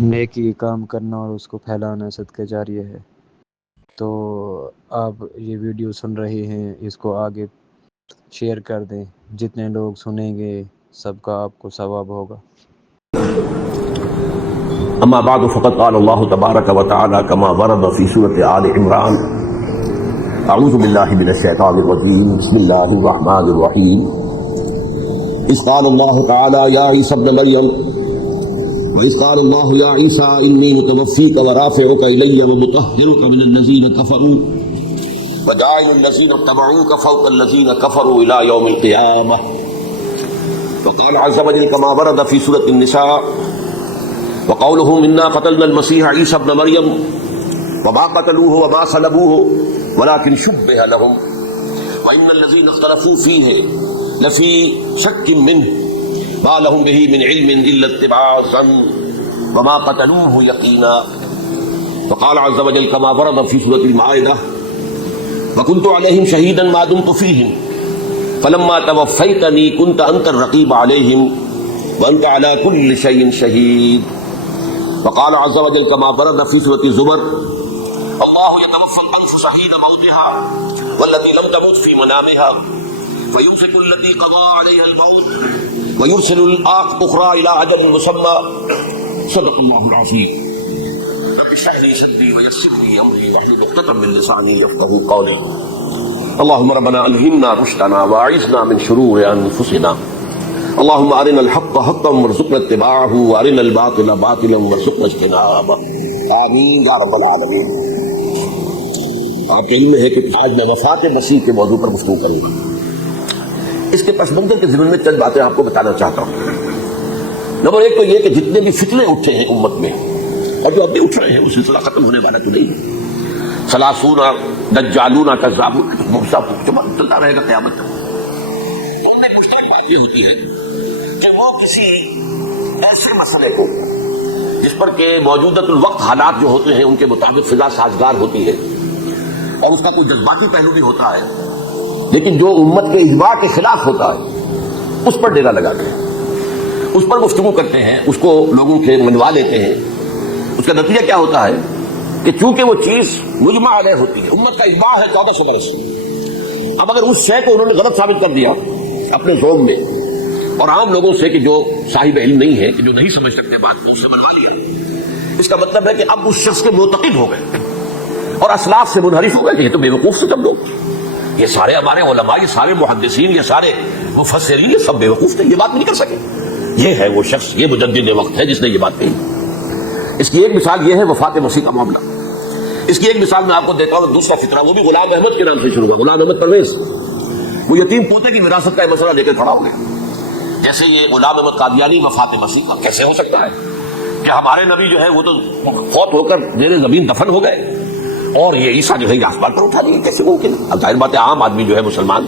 نیکی کام کرنا اور اس کو پھیلانا صدقہ جاریہ ہے۔ تو آپ یہ ویڈیو سن رہے ہیں، اس کو آگے شیئر کر دیں، جتنے لوگ سنیں گے سب کا آپ کو ثواب ہوگا۔ اما بعد فقد قال اللہ تبارک و تعالی کما ورد فی سورۃ آل عمران اعوذ باللہ من الشیطان الرجیم بسم اللہ الرحمن الرحیم اذ قال اللہ تعالی یا عیسی ابن مریم وَإِذْ قَالَ اللَّهُ يَا عِيسَىٰ إِنِّي مُتَوَفِّيكَ وَرَافِعُكَ إِلَيَّ وَمُطَهِّرُكَ مِنَ الَّذِينَ كَفَرُوا وَجَاعِلُ الَّذِينَ اتَّبَعُوكَ فَوْقَ الَّذِينَ كَفَرُوا إِلَىٰ يَوْمِ الْقِيَامَةِ وَقَالَ عَزَّ وَجَلَّ كَمَا وَرَدَ فِي سُورَةِ النِّسَاءِ وَقَوْلُهُمْ إِنَّا قَتَلْنَا الْمَسِيحَ عِيسَى ابْنَ مَرْيَمَ وَمَا قَتَلُوهُ وَمَا صَلَبُوهُ وَلَٰكِنْ شُبِّهَ لَهُمْ وَإِنَّ الَّذِينَ اخْتَلَفُوا فِيهِ لَفِي شَكٍّ مِّنْهُ ما لهم به من علم إلا اتباع الظن وما قتلوه يقينا وقال عز وجل كما ورد في سورة المائدة وكنت عليهم شهيدا ما دمت فيهم فلما توفيتني كنت أنت الرقيب عليهم وأنت على كل شيء شهيد وقال عز وجل كما ورد في سورة الزمر الله يتوفى الأنفس حين موتها والتي لم تمت في منامها فيمسك التي قضى عليها الموت ويرسل الأخرى إلى أجل مسمى صدق الله العظيم رب اشرح لي صدري ويسر لي أمري واحلل عقدة من لساني يفقهوا قولي اللهم ربنا ألهمنا رشدنا وأعذنا من شرور أنفسنا اللهم أرنا الحق حقا وارزقنا اتباعه وأرنا الباطل باطلا وارزقنا اجتنابه آمين يا رب العالمين۔ آپ کے علم ہے کہ آج میں وفات مسیح کے موضوع پر گفتگو کروں گا۔ اس کے پس منظر کے ضمن میں چند باتیں آپ کو بتانا چاہتا ہوں۔ نمبر ایک تو یہ کہ جتنے بھی فتنے اٹھے ہیں امت میں اور جو اب بھی اٹھ رہے ہیں وہ سلسلہ ختم ہونے والا تو نہیں ہے۔ ثلاثون دجالون کذابون چلتا رہے گا قیامت تک۔ ان میں مشترک بات یہ ہوتی ہے کہ وہ کسی ایسے مسئلے کو جس پر کہ موجودہ الوقت حالات جو ہوتے ہیں ان کے مطابق فضا سازگار ہوتی ہے اور اس کا کوئی جذباتی پہلو بھی ہوتا ہے، لیکن جو امت کے اجماع کے خلاف ہوتا ہے اس پر ڈیرا لگاتے ہیں، اس پر گفتگو کرتے ہیں، اس کو لوگوں کے منوا لیتے ہیں۔ اس کا نتیجہ کیا ہوتا ہے کہ چونکہ وہ چیز مجمع علیہ ہوتی ہے، امت کا اجماع ہے 1400 برس، اب اگر اس شے کو انہوں نے غلط ثابت کر دیا اپنے زوم میں اور عام لوگوں سے کہ جو صاحب علم نہیں ہے، کہ جو نہیں سمجھ سکتے بات کو، اس سے منوا لیا، اس کا مطلب ہے کہ اب اس شخص کے معتقد ہو گئے اور اسلاف سے منحرف ہو گئے کہ یہ تو بیوقوف سے سب لوگ، یہ سارے ہمارے علماء، یہ سارے محدثین، یہ سارے مفسرین، یہ سب بیوقوف تھے، یہ بات نہیں کر سکے۔ یہ ہے وہ شخص، یہ مجدد وقت ہے جس نے یہ بات کہی۔ اس کی ایک مثال یہ ہے وفات مسیح کا معاملہ۔ اس کی ایک مثال میں آپ کو دیتا ہوں، دوسرا فطرہ، وہ بھی غلام احمد کے نام سے شروع ہوا، غلام احمد پرویز۔ وہ یتیم پوتے کی وراثت کا مسئلہ لے کر کھڑا ہو گیا۔ جیسے یہ غلام احمد قادیانی وفات مسیح کا کیسے ہو سکتا ہے کہ ہمارے نبی جو ہے وہ تو فوت ہو کر زیر زمین دفن ہو گئے اور یہ عیسیٰ جو ہے یہ آسمان پر اٹھا دیے، کیسے ممکن؟ اب ظاہر بات ہے عام آدمی جو ہے مسلمان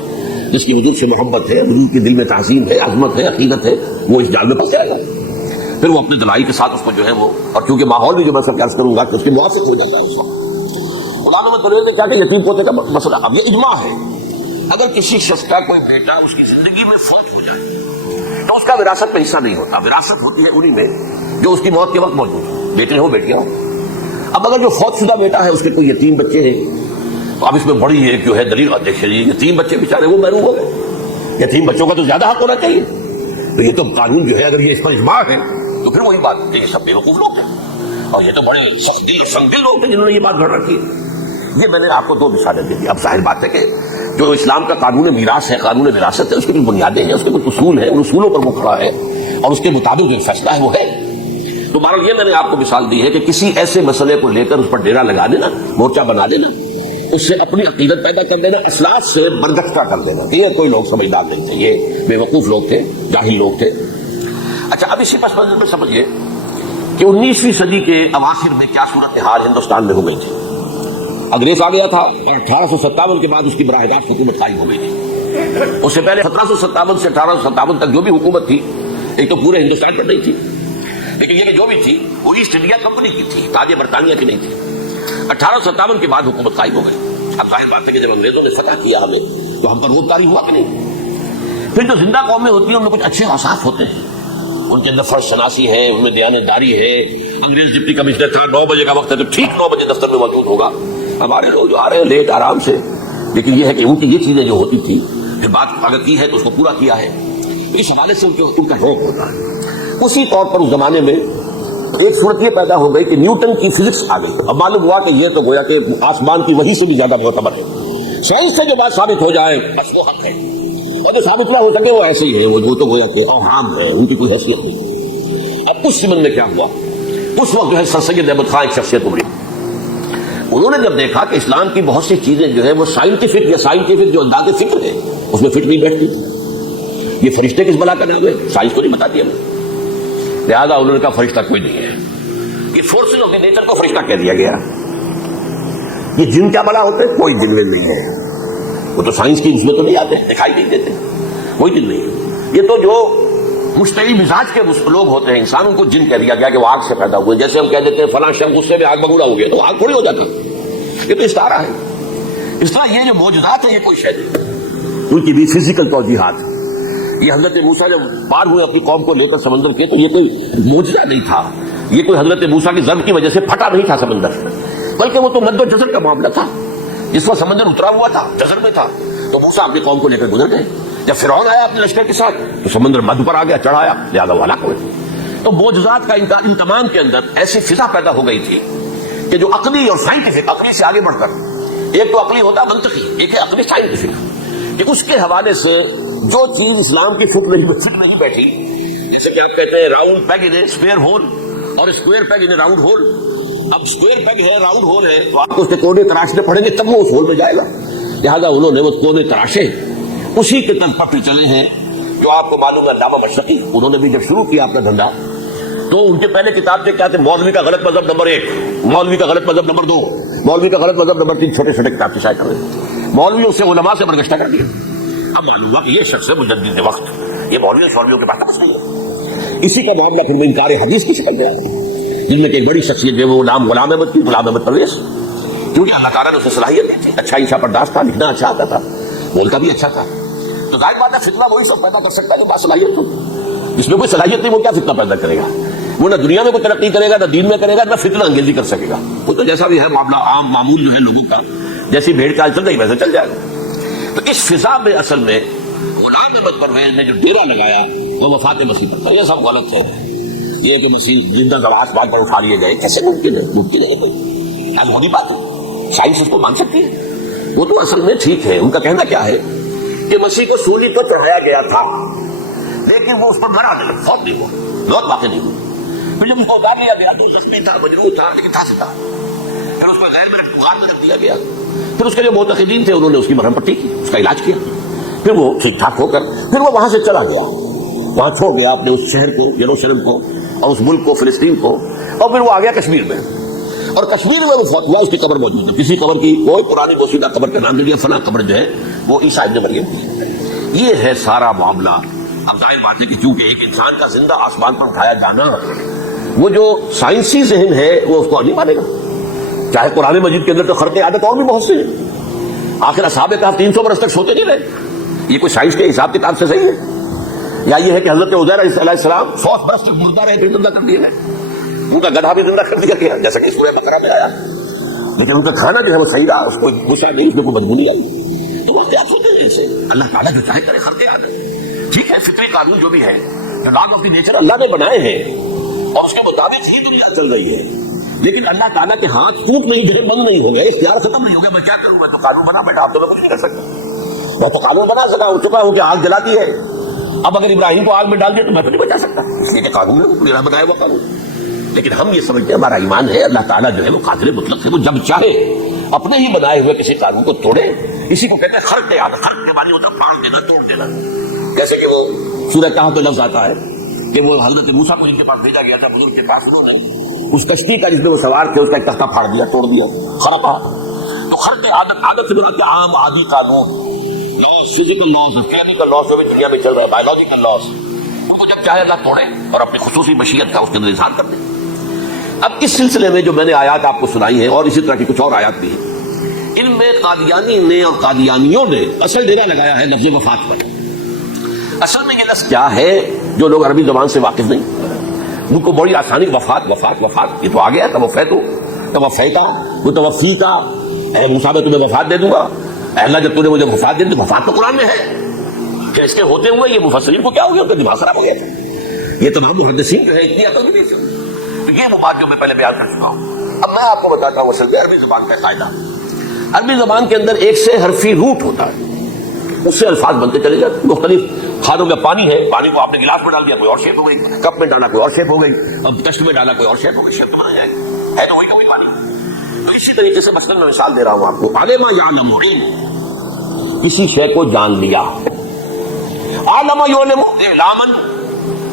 جس کی وجود سے محبت ہے، حضور کے دل میں تعظیم ہے، عظمت ہے، عقیدت ہے، وہ اس جال میں پھنس جائے گا۔ پھر وہ اپنے دلائی کے ساتھ اس کو جو ہے وہ، اور کیونکہ ماحول بھی جو میں سب عرض کروں گا کہ اس کے موافق ہو جاتا ہے اس وقت۔ غلام احمد پرویز نے کیا کہ یتیم پوتے کا مسئلہ، اب یہ اجماع ہے اگر کسی شخص کا کوئی بیٹا اس کی زندگی میں فوت ہو جائے تو اس کا وراثت میں حصہ نہیں ہوتا، وراثت ہوتی ہے انہی میں جو اس کی موت کے وقت موجود ہو، بیٹے ہو بیٹیاں ہو۔ اب اگر جو فوت شدہ بیٹا ہے اس کے کوئی یتیم بچے ہیں، اب اس میں بڑی ایک جو ہے دلیل دیکھیے، یتیم بچے بیچارے وہ محروم ہو گئے، یتیم بچوں کا تو زیادہ حق ہونا چاہیے۔ تو یہ تو قانون جو ہے اگر یہ اس پر اجماع ہے تو پھر وہی بات یہ سب بیوقوف لوگ ہیں اور یہ تو بڑے سخت دل سنگ دل لوگ ہیں جنہوں نے یہ بات گھڑ رکھی ہے۔ یہ میں نے آپ کو دو مثالیں دی۔ اب ظاہر بات ہے کہ جو اسلام کا قانون میراث ہے، قانون وراثت ہے، اس کی جو بنیادیں ہیں، اس کے کچھ اصول ہیں، ان اصولوں پر وہ کھڑا ہے اور اس کے مطابق جو فیصلہ ہے وہ ہے۔ تو بہرحال یہ میں نے آپ کو مثال دی ہے کہ کسی ایسے مسئلے کو لے کر اس پر ڈیرا لگا دینا، مورچہ بنا دینا، اس سے اپنی عقیدت پیدا کر دینا، اسلاف سے برگشتہ کر دینا، یہ کوئی لوگ سمجھدار نہیں تھے، یہ بیوقوف لوگ تھے، جاہل لوگ تھے۔ اچھا، اب اسی پس منظر میں سمجھیے کہ 19ویں صدی کے اواخر میں کیا صورتحال ہندوستان میں ہو گئی تھی۔ انگریز آ گیا تھا اور 1857 کے بعد اس کی براہ راست حکومت قائم ہو گئی تھی۔ اس سے پہلے 1757 سے 1857 تک جو بھی حکومت تھی ایک تو پورے ہندوستان پر نہیں تھی، لیکن یہ کہ جو بھی تھی وہ ایسٹ انڈیا کمپنی کی تھی، تاج برطانیہ کی نہیں تھی۔ 1857 کے بعد حکومت قائم ہو گئی۔ اب ظاہر بات ہے کہ جب انگریزوں نے فتح کیا ہمیں تو ہم پر روب طاری ہوا کہ نہیں۔ پھر جو زندہ قومیں ہوتی ہیں ان میں کچھ اچھے اوصاف ہوتے ہیں، ان کے اندر فرض شناسی ہے، ان میں دیانتداری ہے، انگریز ڈپٹی کمشنر تھا, 9 بجے کا وقت ہے تو ٹھیک 9 بجے دفتر میں موجود ہوگا. ہمارے لوگ جو آ رہے ہیں لیٹ آرام سے, لیکن یہ ہے کہ ان کی یہ چیزیں جو ہوتی تھی پھر بات اگر کی ہے تو اس کو پورا کیا ہے, تو اس حوالے سے ان کا روک ہوتا ہے. اسی طور پر اس زمانے میں ایک صورت یہ پیدا ہو گئی کہ نیوٹن کی فزکس آ گئی. اب معلوم ہوا کہ یہ تو گویا کہ آسمان کی وحی سے بھی زیادہ معتبر ہے. سائنس سے جو بات ثابت ہو جائے بس وہ حق ہے, اور جو ثابت نہ ہو سکے وہ ایسے ہی ہے, وہ تو گویا کہ اوہام ہے, ان کی کوئی حیثیت نہیں. اب اس زمن میں کیا ہوا, اس وقت جو ہے سر سید احمد خان ایک شخصیت ابھری. انہوں نے جب دیکھا کہ اسلام کی بہت سی چیزیں جو ہے وہ سائنٹیفک جو انداز فکر ہے اس میں فٹ نہیں بیٹھتی. یہ فرشتے کس بلا کا نام ہے, سائنس کو نہیں بتاتی ہمیں. لہٰذا انہوں نے کہا فرشتہ کوئی نہیں ہے. یہ فورسز آف دی نیچر کو فرشتہ کہہ دیا گیا. یہ جن کیا بلا ہوتے ہیں, کوئی جن میں نہیں ہے. وہ تو سائنس کی اس میں تو نہیں آتے, دکھائی نہیں دیتے, کوئی جن نہیں ہے. یہ تو جو مشتعل مزاج کے لوگ ہوتے ہیں انسان, ان کو جن کہہ دیا گیا کہ وہ آگ سے پیدا ہوئے. جیسے ہم کہہ دیتے ہیں فلاں شخص غصے میں آگ بگولا ہو گیا, تو آگ تھوڑی ہو جاتا. یہ تو استعارہ ہے. اس طرح یہ جو موجودات ہیں یہ کوئی شے نہیں, ان کی بھی فزیکل توجیحات. یہ حضرت موسیٰ جب پار ہوئے اپنی قوم کو لے کر سمندر کے, تو یہ کوئی معجزہ نہیں تھا. یہ کوئی حضرت موسیٰ کی ضرب کی وجہ سے پھٹا نہیں تھا سمندر, بلکہ وہ تو مد و جزر کا معاملہ تھا. جس وقت سمندر اترا ہوا تھا, جزر میں تھا, تو موسیٰ اپنی قوم کو لے کر گزر گئے. جب فرعون آیا اپنے لشکر کے ساتھ تو سمندر مد پر آ گیا, چڑھایا, لہٰذا وہ ہلاک ہوئے. تو معجزات کا ان تمام کے اندر ایسی فضا پیدا ہو گئی تھی کہ جو عقلی اور سائنٹیفک, عقلی سے آگے بڑھ کر, ایک تو عقلی ہوتا منطقی, ایک ہے عقلی سائنٹیفک, کہ اس کے حوالے سے جو چیز اسلام کی فکر نہیں بیٹھی, جیسے کہ آپ کہتے ہیں راؤنڈ پیگ ان اسکوئر ہول اور اسکوئر پیگ ان راؤنڈ ہول. اب اسکوئر پیگ ہے, راؤنڈ ہول ہے, تو آپ کو اس کے کونے تراشنے پڑیں گے تب وہ اس ہول میں جائے گا. لہٰذا انہوں نے وہ کونے تراشے, اسی کے طرف پکڑے چلے ہیں. جو آپ کو معلوم ہے علامہ مشرقی, انہوں نے بھی جب شروع کیا اپنا دھندا, تو ان کے پہلے کتاب سے کیا تھے, مولوی کا غلط مذہب نمبر 1, مولوی کا غلط مذہب نمبر 2, مولوی کا غلط مذہب نمبر 3, چھوٹے چھوٹے کتاب کی شائع کر رہے ہیں. مولویوں سے علماء سے برگشتہ کر دیا. اب معلوم ہوا کہ یہ شخص ہے مجدد وقت, یہ مولویوں شولویوں کے پاس نہیں ہے. اسی کا معاملہ پھر انکار حدیث کی شکل میں آیا, جن میں ایک بڑی شخصیت جو وہ نام غلام احمد کی, غلام احمد پرویز, کیونکہ اللہ تعالیٰ نے اسے صلاحیت دی تھی, اچھا انشا پرداز تھا, لکھنا اچھا آتا تھا, بولتا بھی اچھا تھا. تو ظاہر بات ہے فتنہ وہی سب پیدا کر سکتا ہے جو باصلاحیت ہو. جس میں کوئی صلاحیت نہیں وہ کیا فتنہ پیدا کرے گا, وہ نہ دنیا میں کوئی ترقی کرے گا, نہ دین میں کرے گا, نہ فتنہ انگیزی کر سکے گا. وہ تو جیسا بھی ہے معاملہ عام معمول جو ہے لوگوں کا, جیسی بھیڑ چال چل رہی ویسے چل جائے گا. تو اس فضا میں اصل میں غلام احمد پرویز نے جو ڈیرا لگایا وہ وفات مسیح پر تھا. یہ سب غلط ہے. یہ کہ مسیح زندہ گواس بات پر اٹھا لیے گئے, کیسے ممکن ہے؟ ممکن ہے کوئی ایسا ہونے بات ہے, سائنس اس کو مان سکتی ہے. وہ تو اصل میں ٹھیک ہے. ان کا کہنا کیا ہے کہ مسیح کو سولی پر چڑھایا گیا تھا, لیکن وہ اس پر مرا نہیں, فوت نہیں ہوا, موت واقع نہیں ہوئی. پھر جب اس کو اتار لیا گیا تو زخمی تھا, مجروح تھا, لیکن تھا سکتا. پھر اس کو غیر میں بخار میں رکھ دیا گیا. پھر اس کے جو معتقدین تھے انہوں نے اس کی مرہم پٹی کی, اس کا علاج کیا. پھر وہ ٹھیک ٹھاک ہو کر پھر وہ وہاں سے چلا گیا, وہاں چھوڑ گیا اپنے اس شہر کو, یروشلم کو, اور اس ملک کو, فلسطین کو, اور پھر وہ آ گیا کشمیر میں. اور کشمیر میں وہ فوت ہوا, اس کی قبر موجود ہے. کسی قبر کی کوئی پرانی بوسیدہ قبر کا نام دے دیا, فلاں قبر جو ہے وہ عیسیٰ ابن مریم کی. یہ ہے سارا معاملہ. اب ظاہر بات ہے کہ چونکہ ایک انسان کا زندہ آسمان پر اٹھایا جانا, وہ جو سائنسی ذہن ہے وہ اس کو نہیں مانے گا. چاہے قرآن مجید کے اندر تو خرق عادت اور بھی بہت سے ہیں. آخر اصحاب کہف 300 برس تک سوتے نہیں رہے. یہ کوئی سائنس کے حساب کتاب سے صحیح ہے؟ یا یہ ہے کہ حضرت عزیر علیہ السلام 100 برس تک مردہ رہے, پھر زندہ کر دیے گئے. ان کا گدھا بھی زندہ کر دیا گیا, جیسا کہ سورہ بقرہ میں آیا. لیکن ان کا کھانا جو ہے وہ صحیح رہا, اس کو غصہ نہیں, اس میں کوئی بدبو نہیں آئی. تو وہ کیا سوچتے ہیں اسے, اللہ تعالیٰ جو چاہے کرے خرق عادت. ٹھیک ہے, فطری قانون جو بھی ہے, جو لاز آف دی نیچر اللہ نے بنائے ہیں اور اس کے مطابق ہی دنیا چل رہی ہے. لیکن اللہ تعالیٰ کے ہاتھ ٹوٹ نہیں گرے, بند نہیں ہو گئے, اختیار ختم نہیں ہو گیا. میں کیا کروں, میں تو قانون بنا بیٹھا, آپ تو میں کچھ نہیں کر سکتا. میں تو قانون بنا سکا ہو چکا ہوں کہ آگ جلاتی ہے. اب اگر ابراہیم کو آگ میں ڈال دیا تو میں تو نہیں بچا سکتا, اس لیے کہ قانون ہے, میرا بنایا ہوا قانون. لیکن ہم یہ سمجھتے ہیں ہمارا ایمان ہے اللہ تعالیٰ جو ہے وہ قادر مطلق ہے, وہ جب چاہے اپنے ہی بنائے ہوئے کسی قانون کو توڑے. اسی کو کہتے ہیں خرق عادت. خرق کے معنی ہوتا ہے پھاڑ دینا, توڑ دینا. جیسے کہ وہ سورہ کہف پہ لفظ آتا ہے کہ وہ حضرت موسیٰ کو جن کے پاس بھیجا گیا تھا, بزرگ کے پاس, انہوں نے اس کشتی کا جس میں وہ سوار تھے اس کا ایک تختہ پھاڑ دیا, توڑ دیا, خرقہ. تو خرق عادت, عادت سے مراد عام عادی قانون, لاس, فزیکل لاس, کیمیکل لاس جو بھی دنیا میں چل رہا ہے, بایولوجیکل لاس, ان کو جب چاہے اللہ توڑے اور اپنی خصوصی مشیت کا اس کے اندر اظہار کر دے. اب اس سلسلے میں جو میں نے آیات آپ کو سنائی ہیں, اور اسی طرح کی کچھ اور آیات بھی ہیں, ان میں قادیانی نے اور قادیانیوں نے اصل ڈیرا لگایا ہے لفظ وفات پر. اصل میں یہ لفظ کیا ہے جو لوگ عربی زبان سے واقف نہیں, ان کو بڑی آسانی وفات وفات وفات، یہ تو آ گیا توفیتا وہ توفی کا، اے موسیٰ میں تمہیں وفات دے دوں گا، اے اللہ جب تو نے مجھے وفات دے دی تو وفات تو قرآن میں ہے، کہ اس کے ہوتے ہوئے یہ مفسرین کو کیا ہو گیا، ان کا دماغ خراب ہو گیا تھا۔ یہ تمام محدثین جو ہے اتنی عقل نہیں تھی۔ تو یہ وہ بات جو میں پہلے بیان کر چکا ہوں۔ اب میں آپ کو بتاتا ہوں اصل میں عربی زبان کا قاعدہ۔ عربی زبان کے اندر ایک سے حرفی روٹ ہوتا ہے، اس سے الفاظ بنتے چلے جاتے۔ مختلف کھانوں میں پانی ہے، پانی کو آپ نے گلاس میں ڈال دیا کوئی اور شیپ ہو گئی، کپ میں ڈالا کوئی اور شیپ ہو گئی، اب تشت میں ڈالا کوئی اور شیپ ہو گئی، شیپ تو بنا جائے ہے تو وہی پانی۔ تو اسی طریقے سے مثلاً میں مثال دے رہا ہوں آپ کو، علم یعلم، علم کسی شے کو جان لیا، عالم یعلم اعلاما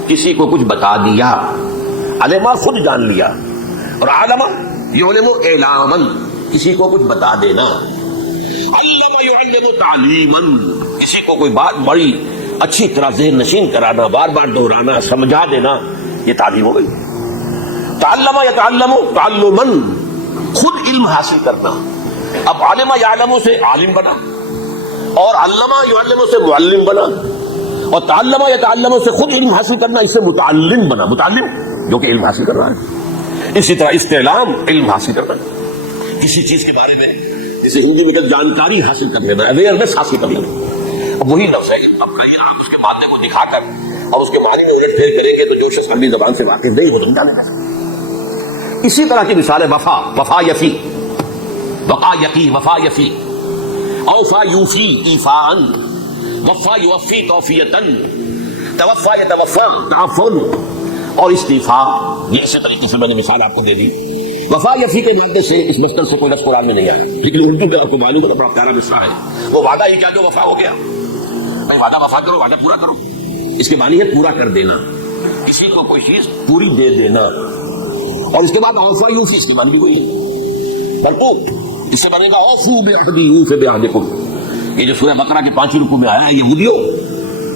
کسی کو کچھ بتا دیا، علم خود جان لیا، اور عالم یعلم اعلاما کسی کو کچھ بتا دینا، علم یعلم تعلیما کسی کو کوئی بات بڑی اچھی طرح ذہن نشین کرانا، بار بار دہرانا، سمجھا دینا، یہ تعلیم ہو گئی۔ تعلم یتعلم تعلما خود علم حاصل کرنا۔ اب عالم یعلم سے عالم بنا، اور علم یعلم سے معلم بنا، اور تعلم یتعلم سے خود علم حاصل کرنا، اس سے متعلم بنا، متعلم جو کہ علم حاصل کر رہا ہے۔ اسی طرح استعلام علم حاصل کرنا، کسی چیز کے بارے میں جسے ہندی میں کہتے جانکاری حاصل کر لینا، اویئرنیس حاصل کر لینا۔ اب وہی لفظ ہے کہ اب آپ اس کے معنی کو دکھا کر اور اس کے معنی میں الٹ پھیر کریں گے تو جو شخص عربی زبان سے واقف نہیں وہ تو جانے گا۔ اسی طرح کی مثال ہے وفا، وفا یفی، وقا یقی، وفا یفی، اوفا یوفی ایفان، وفا یوفی توفیتن، توفا یتوفا تعفن، اور استعفا۔ یہ اسی طریقے سے میں نے مثال آپ کو دے دی۔ وفا یفی کے مادے سے اس مصدر سے کوئی لفظ قرآن میں نہیں آیا، لیکن اردو میں آپ کو معلوم ہے بڑا پیارا مصرع ہے، وہ وعدہ ہی کیا جو وفا ہو گیا، بھائی وعدہ وفا کرو، وعدہ پورا کرو، اس کے معنی ہے پورا کر دینا، کسی کو کوئی چیز پوری دے دینا۔ اور اس کے بعد اوفا یوفی، اس کی معنی بھی وہی ہے بھرپور، اس سے بنے گا اوفو بعہدی یوف بعہدکم۔ یہ جو سورہ بقرہ کے 5 رکوع میں آیا ہے، یہودیو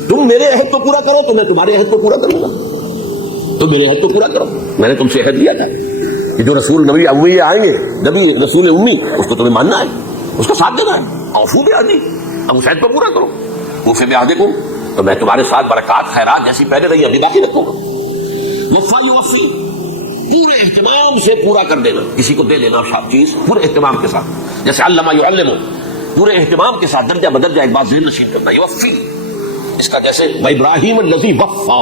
تم میرے عہد کو پورا کرو تو میں تمہارے عہد کو پورا کروں گا، تم میرے عہد کو پورا کرو، میں نے تم سے عہد لیا تھا کہ جو رسول نبی امی آئیں گے، نبی رسول امی، اس کو تمہیں ماننا ہے، اس کو ساتھ دینا ہے، اوفو بعہدی، اب اس عہد کو پورا کرو، اوف بعہدکم، تو میں تمہارے ساتھ برکات خیرات جیسی پہلے رہی ابھی باقی رکھوں گا۔ وفا یوفی پورے اہتمام سے پورا کر دینا، کسی کو دے دینا سب چیز پورے اہتمام کے ساتھ، جیسے علم یعلم، پورے اہتمام کے ساتھ درجہ بدرجہ ایک بات ذہن نشین کرنا، یوفی اس کا جیسے ابراہیم الذی وفا،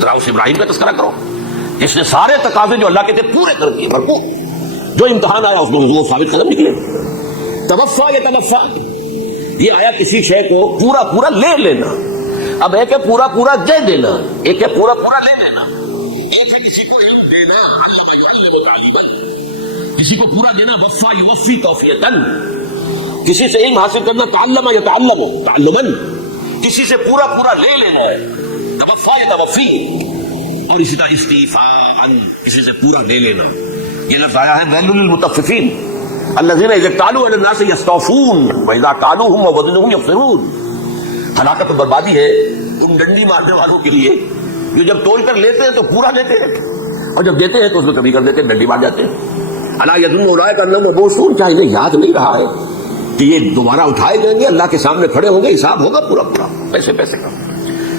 ذرا اس ابراہیم کا تذکرہ کرو جس نے سارے تقاضے جو اللہ کے تھے پورے کر دیے، بھرپور، جو امتحان آیا اس میں وہ ثابت قدم نکلے۔ توفا یتوفا، یہ آیا کسی شے کو پورا پورا لے لینا، اب ایک ہے پورا پورا دے دینا، ایک ہے پورا پورا لے لینا، ایک ہے کسی کو علم دینا، علم یعلم تعلیما، کسی کو پورا دینا، وفا یوفی توفیتن، کسی سے علم حاصل کرنا، تعلم یتعلم تعلما، کسی سے پورا پورا لے لینا ہے، توفا یتوفی، اور اسی طرح استعفاء، کسی سے پورا لے لینا۔ یہ لفظ آیا ہے ویل للمطففین الذین اذا اکتالوا علی الناس یستوفون واذا کالوہم ووزنوہم یخسرون۔ ہلاکت و بربادی ہے ان ڈنڈی مارنے والوں کے لیے جو جب تول کر لیتے ہیں تو پورا لیتے ہیں، اور جب دیتے ہیں تو اس میں کمی کر دیتے ہیں، ڈنڈی مار جاتے ہیں۔ الا یظن اولئک انہم مبعوثون، کیا انہیں یاد نہیں رہا ہے کہ یہ دوبارہ اٹھائے جائیں گے، اللہ کے سامنے کھڑے ہوں گے، حساب ہوگا پورا پورا، پیسے پیسے کا۔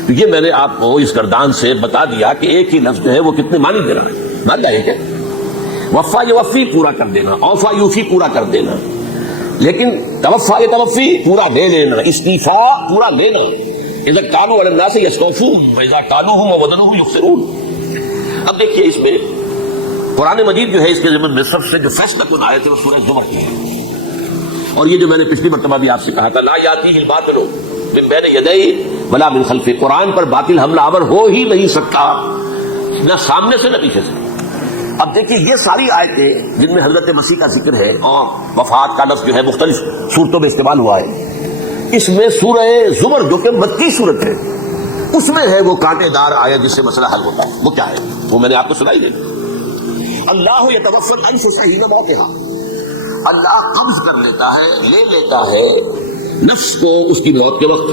تو یہ میں نے آپ کو اس گردان سے بتا دیا کہ ایک ہی لفظ ہے وہ کتنے معنی دے رہا ہے، مادہ ایک ہے، وفا یوفی پورا کر دینا، اوفا یوفی پورا کر دینا، لیکن توفا یتوفی پورا دے لینا، استعفاء پورا لینا، اذا کانوا علی الناس یستوفون واذا کالوہم ووزنوہم یخسرون۔ اب دیکھیے اس میں قرآن مجید جو ہے اس کے ضمن میں سب سے جو فیصلہ کن آیت ہے وہ سورہ زمر کی ہے، اور یہ جو میں نے پچھلی مرتبہ بھی آپ سے کہا تھا لا یاتیہ الباطل من بین یدیہ ولا من خلفہ، قرآن پر باطل حملہ آور ہو ہی نہیں سکتا، نہ سامنے سے نہ پیچھے سے۔ اب دیکھیے یہ ساری آیتیں جن میں حضرت مسیح کا ذکر ہے اور وفات کا لفظ جو ہے مختلف صورتوں میں استعمال ہوا ہے، اس میں سورہ زمر جو کہ مکی صورت ہے اس میں ہے وہ کانٹے دار آیت جس سے مسئلہ حل ہوتا ہے، وہ کیا ہے وہ میں نے آپ کو سنائی دے۔ اللہ یتوفی الانفس حین موتها، اللہ قبض کر لیتا ہے، لے لیتا ہے نفس کو اس کی موت کے وقت،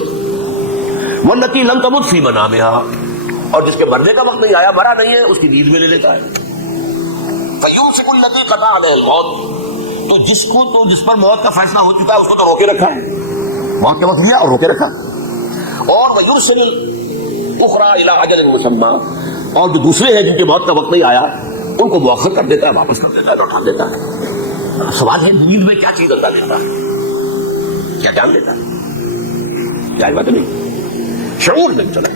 واللتی لم تمت فی منامها، اور جس کے مرنے کا وقت نہیں آیا، مرا نہیں ہے، اس کی نیند میں لے لیتا ہے۔ فیمسک الذی قضی علیہ الموت، تو جس پر موت کا فیصلہ ہو چکا ہے اس کو تو روکے رکھا ہے، موت کے وقت لیا اور روکے رکھا، اور ویرسل الاخری الی اجل مسمى، اور جو دوسرے ہیں جن کے موت کا وقت نہیں آیا ان کو مؤخر کر دیتا ہے، واپس کر دیتا ہے، لوٹا دیتا ہے۔ سوال ہے نیند میں کیا چیز اللہ دیتا ہے؟ کیا جان دیتا ہے؟ کیا بات نہیں، شعور نہیں چلا۔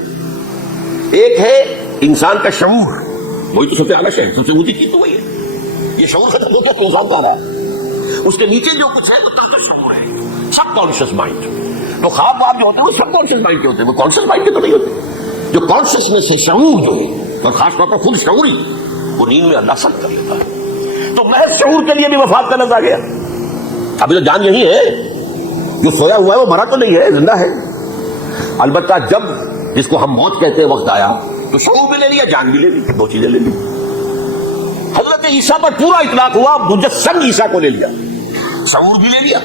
ایک ہے انسان کا شعور، وہی تو سب سے اعلیٰ شعور، سب سے اونچی چیز تو وہی ہے۔ یہ شعور ختم ہو گیا تو انسان کا رہا ہے، اس کے نیچے جو کچھ ہے وہ کا شعور ہے، سب کانشیس مائنڈ۔ تو خواب واب جو ہوتے ہیں وہ سب کانشیس مائنڈ کے ہوتے ہیں، وہ کانشیس مائنڈ کے تو نہیں ہوتے۔ جو کانشیسنس ہے، شعور جو ہے، اور خاص طور پر خود شعوری، وہ نیند میں اللہ سخت کر لیتا ہے۔ تو محض شعور کے لیے بھی وفات کا لفظ آ گیا۔ ابھی تو جان یہی ہے، جو سویا ہوا ہے وہ مرا تو نہیں ہے، زندہ ہے۔ البتہ جب جس کو ہم موت کہتے ہیں وقت آیا تو شعور بھی لے لیا، جان بھی لے لی، دو چیزیں لے لی۔ حضرت عیسیٰ پر پورا اطلاق ہوا، مجسم عیسیٰ کو لے لیا، شعور بھی لے لیا،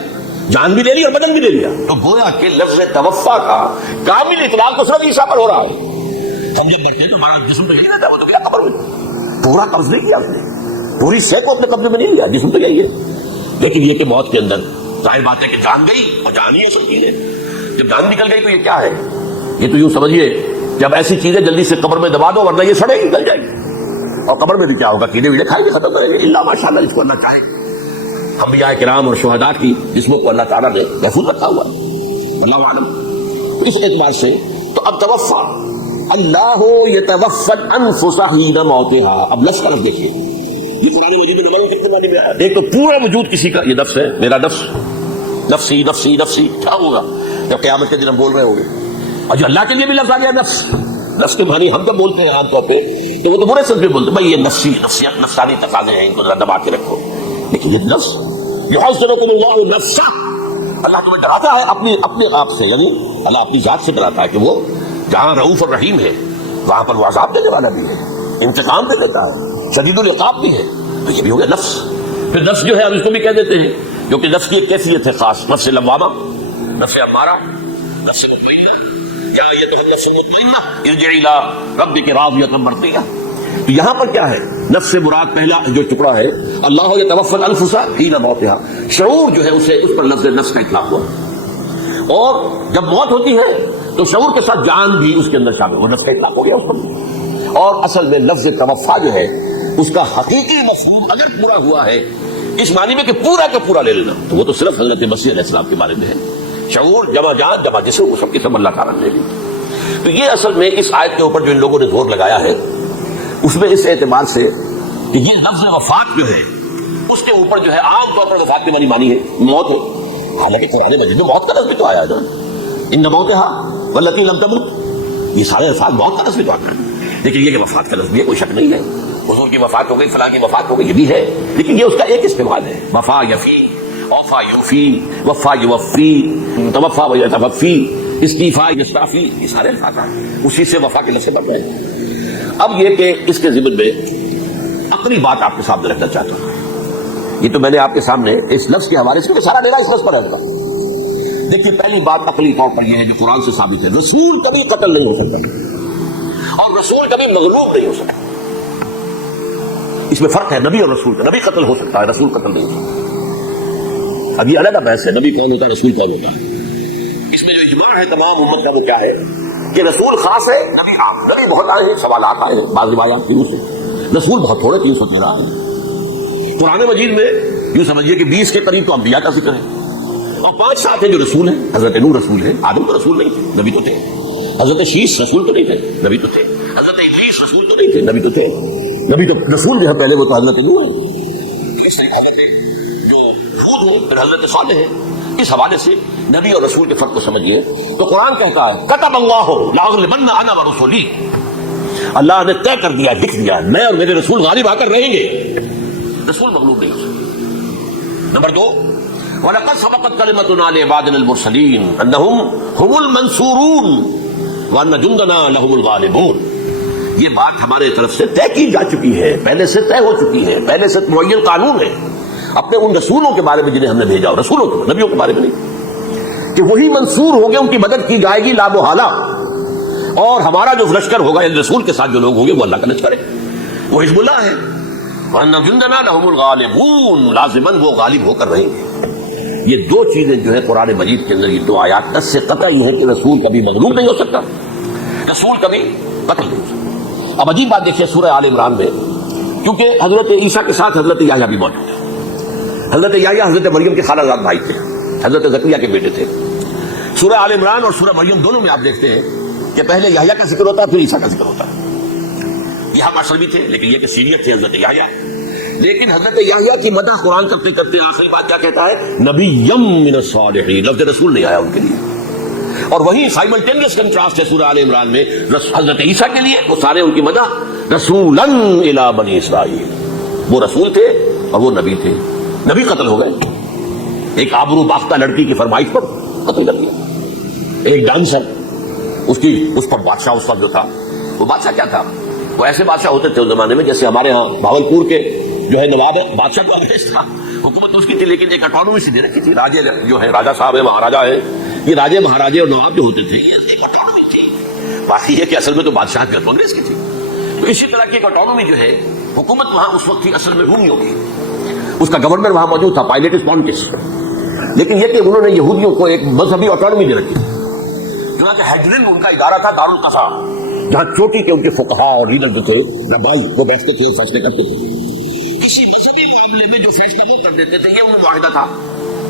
جان بھی لے لی اور بدن بھی لے لیا۔ تو گویا کہ لفظ توفا کا کامل اطلاق تو صرف عیسیٰ پر ہو رہا ہے۔ ہم جب مرتے ہیں تو ہمارا جسم تو یہی رہتا ہے، وہ تو کیا قبر میں پورا قبض نہیں کیا، اس نے پوری شے کو اپنے قبضے میں نہیں لیا، جسم تو یہی ہے۔ لیکن یہ کہ موت کے اندر ظاہر بات ہے کہ جان گئی، اور جان ہی سب چیزیں، جب جان نکل گئی تو یہ کیا ہے؟ یہ تو یوں سمجھیے جب ایسی چیزیں جلدی سے قبر میں دبا دو ورنہ یہ سڑے گی، گل جائے گی، اور قبر میں بھی کیا ہوگا، کیڑے ویڑے کھائیں گے، ختم کریں گے، اللہ ماشاء اللہ جس کو اللہ چاہے۔ انبیاء کرام اور شہداء کی جسموں کو اللہ تعالیٰ نے محفوظ رکھا ہوا ہے، اللہ عالم۔ اس اعتبار سے تو اب توفا اللہ یتوفی الانفس حین موتها، اب نفس کا لفظ دیکھیے، یہ قرآن مجید میں نمبروں کتنے معنی میں آیا؟ ایک تو پورا وجود کسی کا، یہ نفس ہے، میرا نفس، نفسی نفسی نفسی، کیا ہوگا جب قیامت کے دن ہم بول رہے ہوں گے؟ اور جو اللہ کے لیے بھی لفظ آ گیا نفس، نفس کے معنی ہم جب بولتے ہیں عام طور پہ تو وہ تو برے سمجھ میں بولتے ہیں، بھائی یہ نفسی نفسیات نفسانی تقاضے ہیں، ان کو ذرا دبا کے رکھو۔ لیکن یہ نفس یحذرکم اللہ نفسہ، اللہ تمہیں ڈراتا ہے اپنے آپ سے، یعنی اللہ اپنی ذات سے ڈراتا ہے کہ وہ جہاں رؤوف اور رحیم ہے وہاں پر وہ عذاب دینے والا بھی ہے، انتقام دے دیتا ہے، شدید العقاب بھی ہے۔ تو یہ بھی ہو گیا نفس۔ پھر نفس جو ہے ہم اس کو بھی کہہ دیتے ہیں، کیونکہ نفس کی ایک کیفیت ہے خاص، نفس لوامہ، نفس امارہ، نفس مطمئنہ، یا یہ تو ہم نفس مطمئنہ ارجعی الی ربک راضیۃ مرضیہ۔ تو یہاں پر کیا ہے؟ نفس سے مراد پہلا جو ٹکڑا ہے اللہ یتوفی الانفس حین موتها، شعور جو ہے اسے اس پر لفظ نفس کا اطلاق ہوا، اور جب موت ہوتی ہے تو شعور کے ساتھ جان بھی اس کے اندر شامل ہو، نفس کا اطلاق ہو گیا اس پر۔ اور اصل میں لفظ توفا جو ہے اس کا حقیقی مفہوم اگر پورا ہوا ہے اس معنی میں کہ پورا کا پورا لے لینا، تو وہ تو صرف حضرت مسیح علیہ السلام کے بارے میں ہے، شعور جمع جان جمع جسم وہ سب کی سب اللہ تعالیٰ نے لے لی۔ تو یہ اصل میں اس آیت کے اوپر جو ان لوگوں نے زور لگایا ہے اس میں اس اعتبار سے کہ یہ لفظ وفات جو ہے اس کے اوپر جو ہے عام طور پر وفات کے معنی مانی ہے موت ہو، حالانکہ قرآن مجید میں موت کا لفظ بھی تو آیا ہے، ان موتها والتي لم تمت، یہ سارے الفاظ موت کا لفظ بھی تو آتا ہے، لیکن یہ کہ وفات کا لفظ بھی ہے، کوئی شک نہیں ہے، حضور کی وفات ہو گئی، فلاں کی وفات ہو گئی، یہ بھی ہے، لیکن یہ اس کا ایک استعمال ہے، وفا یفی، وفا یوفی، وفا یوفی، توفا و یتوفی، استعفا یستعفی، یہ سارے الفاظ ہیں اسی سے وفا کے لفظ بن رہے ہیں۔ اب یہ کہ اس کے ضمن میں اپنی بات آپ کے سامنے رکھنا چاہتا ہوں، یہ تو میں نے آپ کے سامنے اس لفظ کے حوالے سے سارا ڈیرا اس لفظ پر ہے۔ دیکھیے پہلی بات عقلی طور پر یہ ہے جو قرآن سے ثابت ہے، رسول کبھی قتل نہیں ہو سکتا اور رسول کبھی مغلوب نہیں ہو سکتا، اس میں فرق ہے نبی اور رسول کا، نبی قتل ہو سکتا ہے، رسول قتل نہیں ہو سکتا۔ اب یہ الگ بحث ہے نبی کون ہوتا ہے رسول کون ہوتا ہے، اس میں جو اجماع ہے تمام امت کا وہ کیا ہے کہ رسول خاص ہے، نبی عام۔ نبی بہت آئے ہیں، سوالات آئے ہیں بعض روایات شروع سے، رسول بہت تھوڑے 313 ہیں۔ قرآن مجید میں یوں سمجھیے کہ 20 کے قریب تو انبیاء کا ذکر ہے، اور 5-7 ہیں جو رسول ہیں۔ حضرت نوح رسول ہے، آدم تو رسول نہیں تھے، نبی تو تھے۔ حضرت شیش رسول تو نہیں تھے، نبی تو تھے۔ حضرت ادریس رسول تو نہیں تھے، نبی تو تھے۔ نبی تو رسول جو ہے پہلے وہ تو حضرت نوح ہے، حضرت جو ہود ہے پھر حضرت صالح ہے۔ اس حوالے سے نبی اور رسول کے فرق کو سمجھیے تو قرآن کہتا ہے کتب اللہ لاغلبن انا ورسلی، اللہ نے طے کر دیا، لکھ دیا، میں اور میرے رسول غالب آ کر رہیں گے، رسول مغلوب نہیں ہو سکتے۔ نمبر 2، وَلَقَدْ سَبَقَتْ كَلِمَتُنَا لِعِبَادِنَا الْمُرْسَلِينَ أَنَّهُمْ هُمُ الْمَنْصُورُونَ وَأَنَّ جُنْدَنَا لَهُمُ الْغَالِبُونَ، یہ بات ہمارے طرف سے طے کی جا چکی ہے، پہلے سے طے ہو چکی ہے، پہلے سے معین قانون ہے اپنے ان رسولوں کے بارے میں جنہیں ہم نے بھیجا، رسولوں کے نبیوں کے بارے میں نہیں، کہ وہی منصور ہوں گے، ان کی مدد کی جائے گی لا محالہ، اور ہمارا جو لشکر ہوگا یعنی رسول کے ساتھ جو لوگ ہوں گے وہ اللہ کا لشکر ہے، وہ حزب اللہ ہے۔ وَأَنَّ جُنْدَنَا لَهُمُ الْغَالِبُونَ، لازماً وہ غالب ہو کر رہیں گے۔ یہ دو چیزیں جو ہے قرآن مجید کے اندر یہ دو آیات اس سے قطعی ہے کہ رسول کبھی مغلوب نہیں ہو سکتا، رسول کبھی قتل نہیں ہو سکتا۔ اب عجیب بات دیکھیے سورہ آل عمران میں، کیونکہ حضرت عیسیٰ کے ساتھ حضرت یحییٰ بھی موجود ہے. حضرت یحییٰ حضرت مریم کے خالہ زاد بھائی تھے، حضرت زکریا کے بیٹے تھے. سورہ آل عمران اور سورہ مریم دونوں میں آپ دیکھتے ہیں کہ پہلے یحییٰ کا ذکر ہوتا ہے پھر عیسیٰ کا ذکر ہوتا ہے. یہاں ماشاء بھی تھے لیکن یہ کہ سینئر تھے حضرت یحییٰ. لیکن حضرت یحییٰ کی مدح قرآن کرتے کرتے آخری بات کیا کہتا ہے؟ نبیم من الصالحین، لفظ رسول نہیں آیا ان کے لیے. اور وہی سائملٹینیس کنٹراسٹ ہے سورہ آل عمران میں حضرت عیسیٰ کے لیے، وہ سارے ان کی مدح رسولا الی بنی اسرائیل، وہ رسول تھے اور وہ نبی تھے. نبی قتل ہو گئے، ایک آبرو باختہ لڑکی کی فرمائش پر قتل کر دیا. ایک ڈانسر اس پر بادشاہ اس وقت جو تھا، وہ بادشاہ کیا تھا؟ وہ ایسے بادشاہ ہوتے تھے اس زمانے میں جیسے ہمارے ہاں بھاولپور کے جو ہے نواب بادشاہ کو انگریز تھا، حکومت اس کی تھی لیکن ایک اٹانومی سے دے رکھی تھی. راجے جو ہے راجا صاحب ہے، مہاراجا ہے، یہ راجے مہاراجے اور نواب جو ہوتے تھے یہ ایک اٹانومی تھی. باقی یہ کہ اصل میں تو بادشاہ کی انگریز کی تھی. تو اسی طرح کی ایک اٹانومی جو ہے حکومت وہاں اس وقت تھی اصل میں رومیوں کی. اس کا گورنر وہاں موجود تھا پائلیٹس پونٹس. لیکن یہ کہ انہوں نے یہودیوں کو ایک مذہبی اٹانومی دے رکھی. جو کہ ہیڈرن ان کا ادارہ تھا دارالقضاء، جہاں چوٹی کے ان کے فقہا اور لیڈر جو تھے ربال وہ بیٹھتے تھے اور فیصلے کرتے تھے. کسی مذہبی معاملے میں جو فیصلہ وہ کر دیتے تھے یہ ان معاہدہ تھا،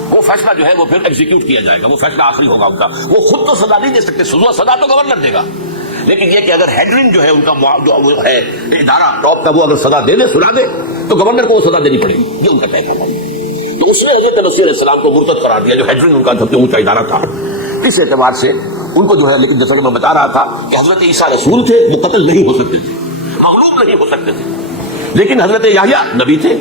وہ فیصلہ جو ہے وہ پھر ایگزیکیوٹ کیا جائے گا، وہ فیصلہ آخری ہوگا ان کا. وہ خود تو سزا نہیں دے سکتے، سزا تو گورنر دے گا. لیکن یہ کہ اگر ہیڈرن جو ہے ان کا جو ہے ادارہ ٹاپ کا وہ اگر سزا دے دے سنا دے تو گورنر کو وہ سزا دینی پڑے گی، یہ ان کا طے تھا. تو اس نے حضرت مسیح علیہ السلام کو مرتد قرار دیا جو ہیڈرن ان کا سب سے اونچا ادارہ تھا. اس اعتبار سے ان کو جو ہے، لیکن جیسا کہ میں بتا رہا تھا کہ حضرت عیسیٰ رسول تھے، وہ قتل نہیں ہو سکتے تھے، مغلوب نہیں ہو سکتے تھے. لیکن حضرت یحییٰ نبی تھے،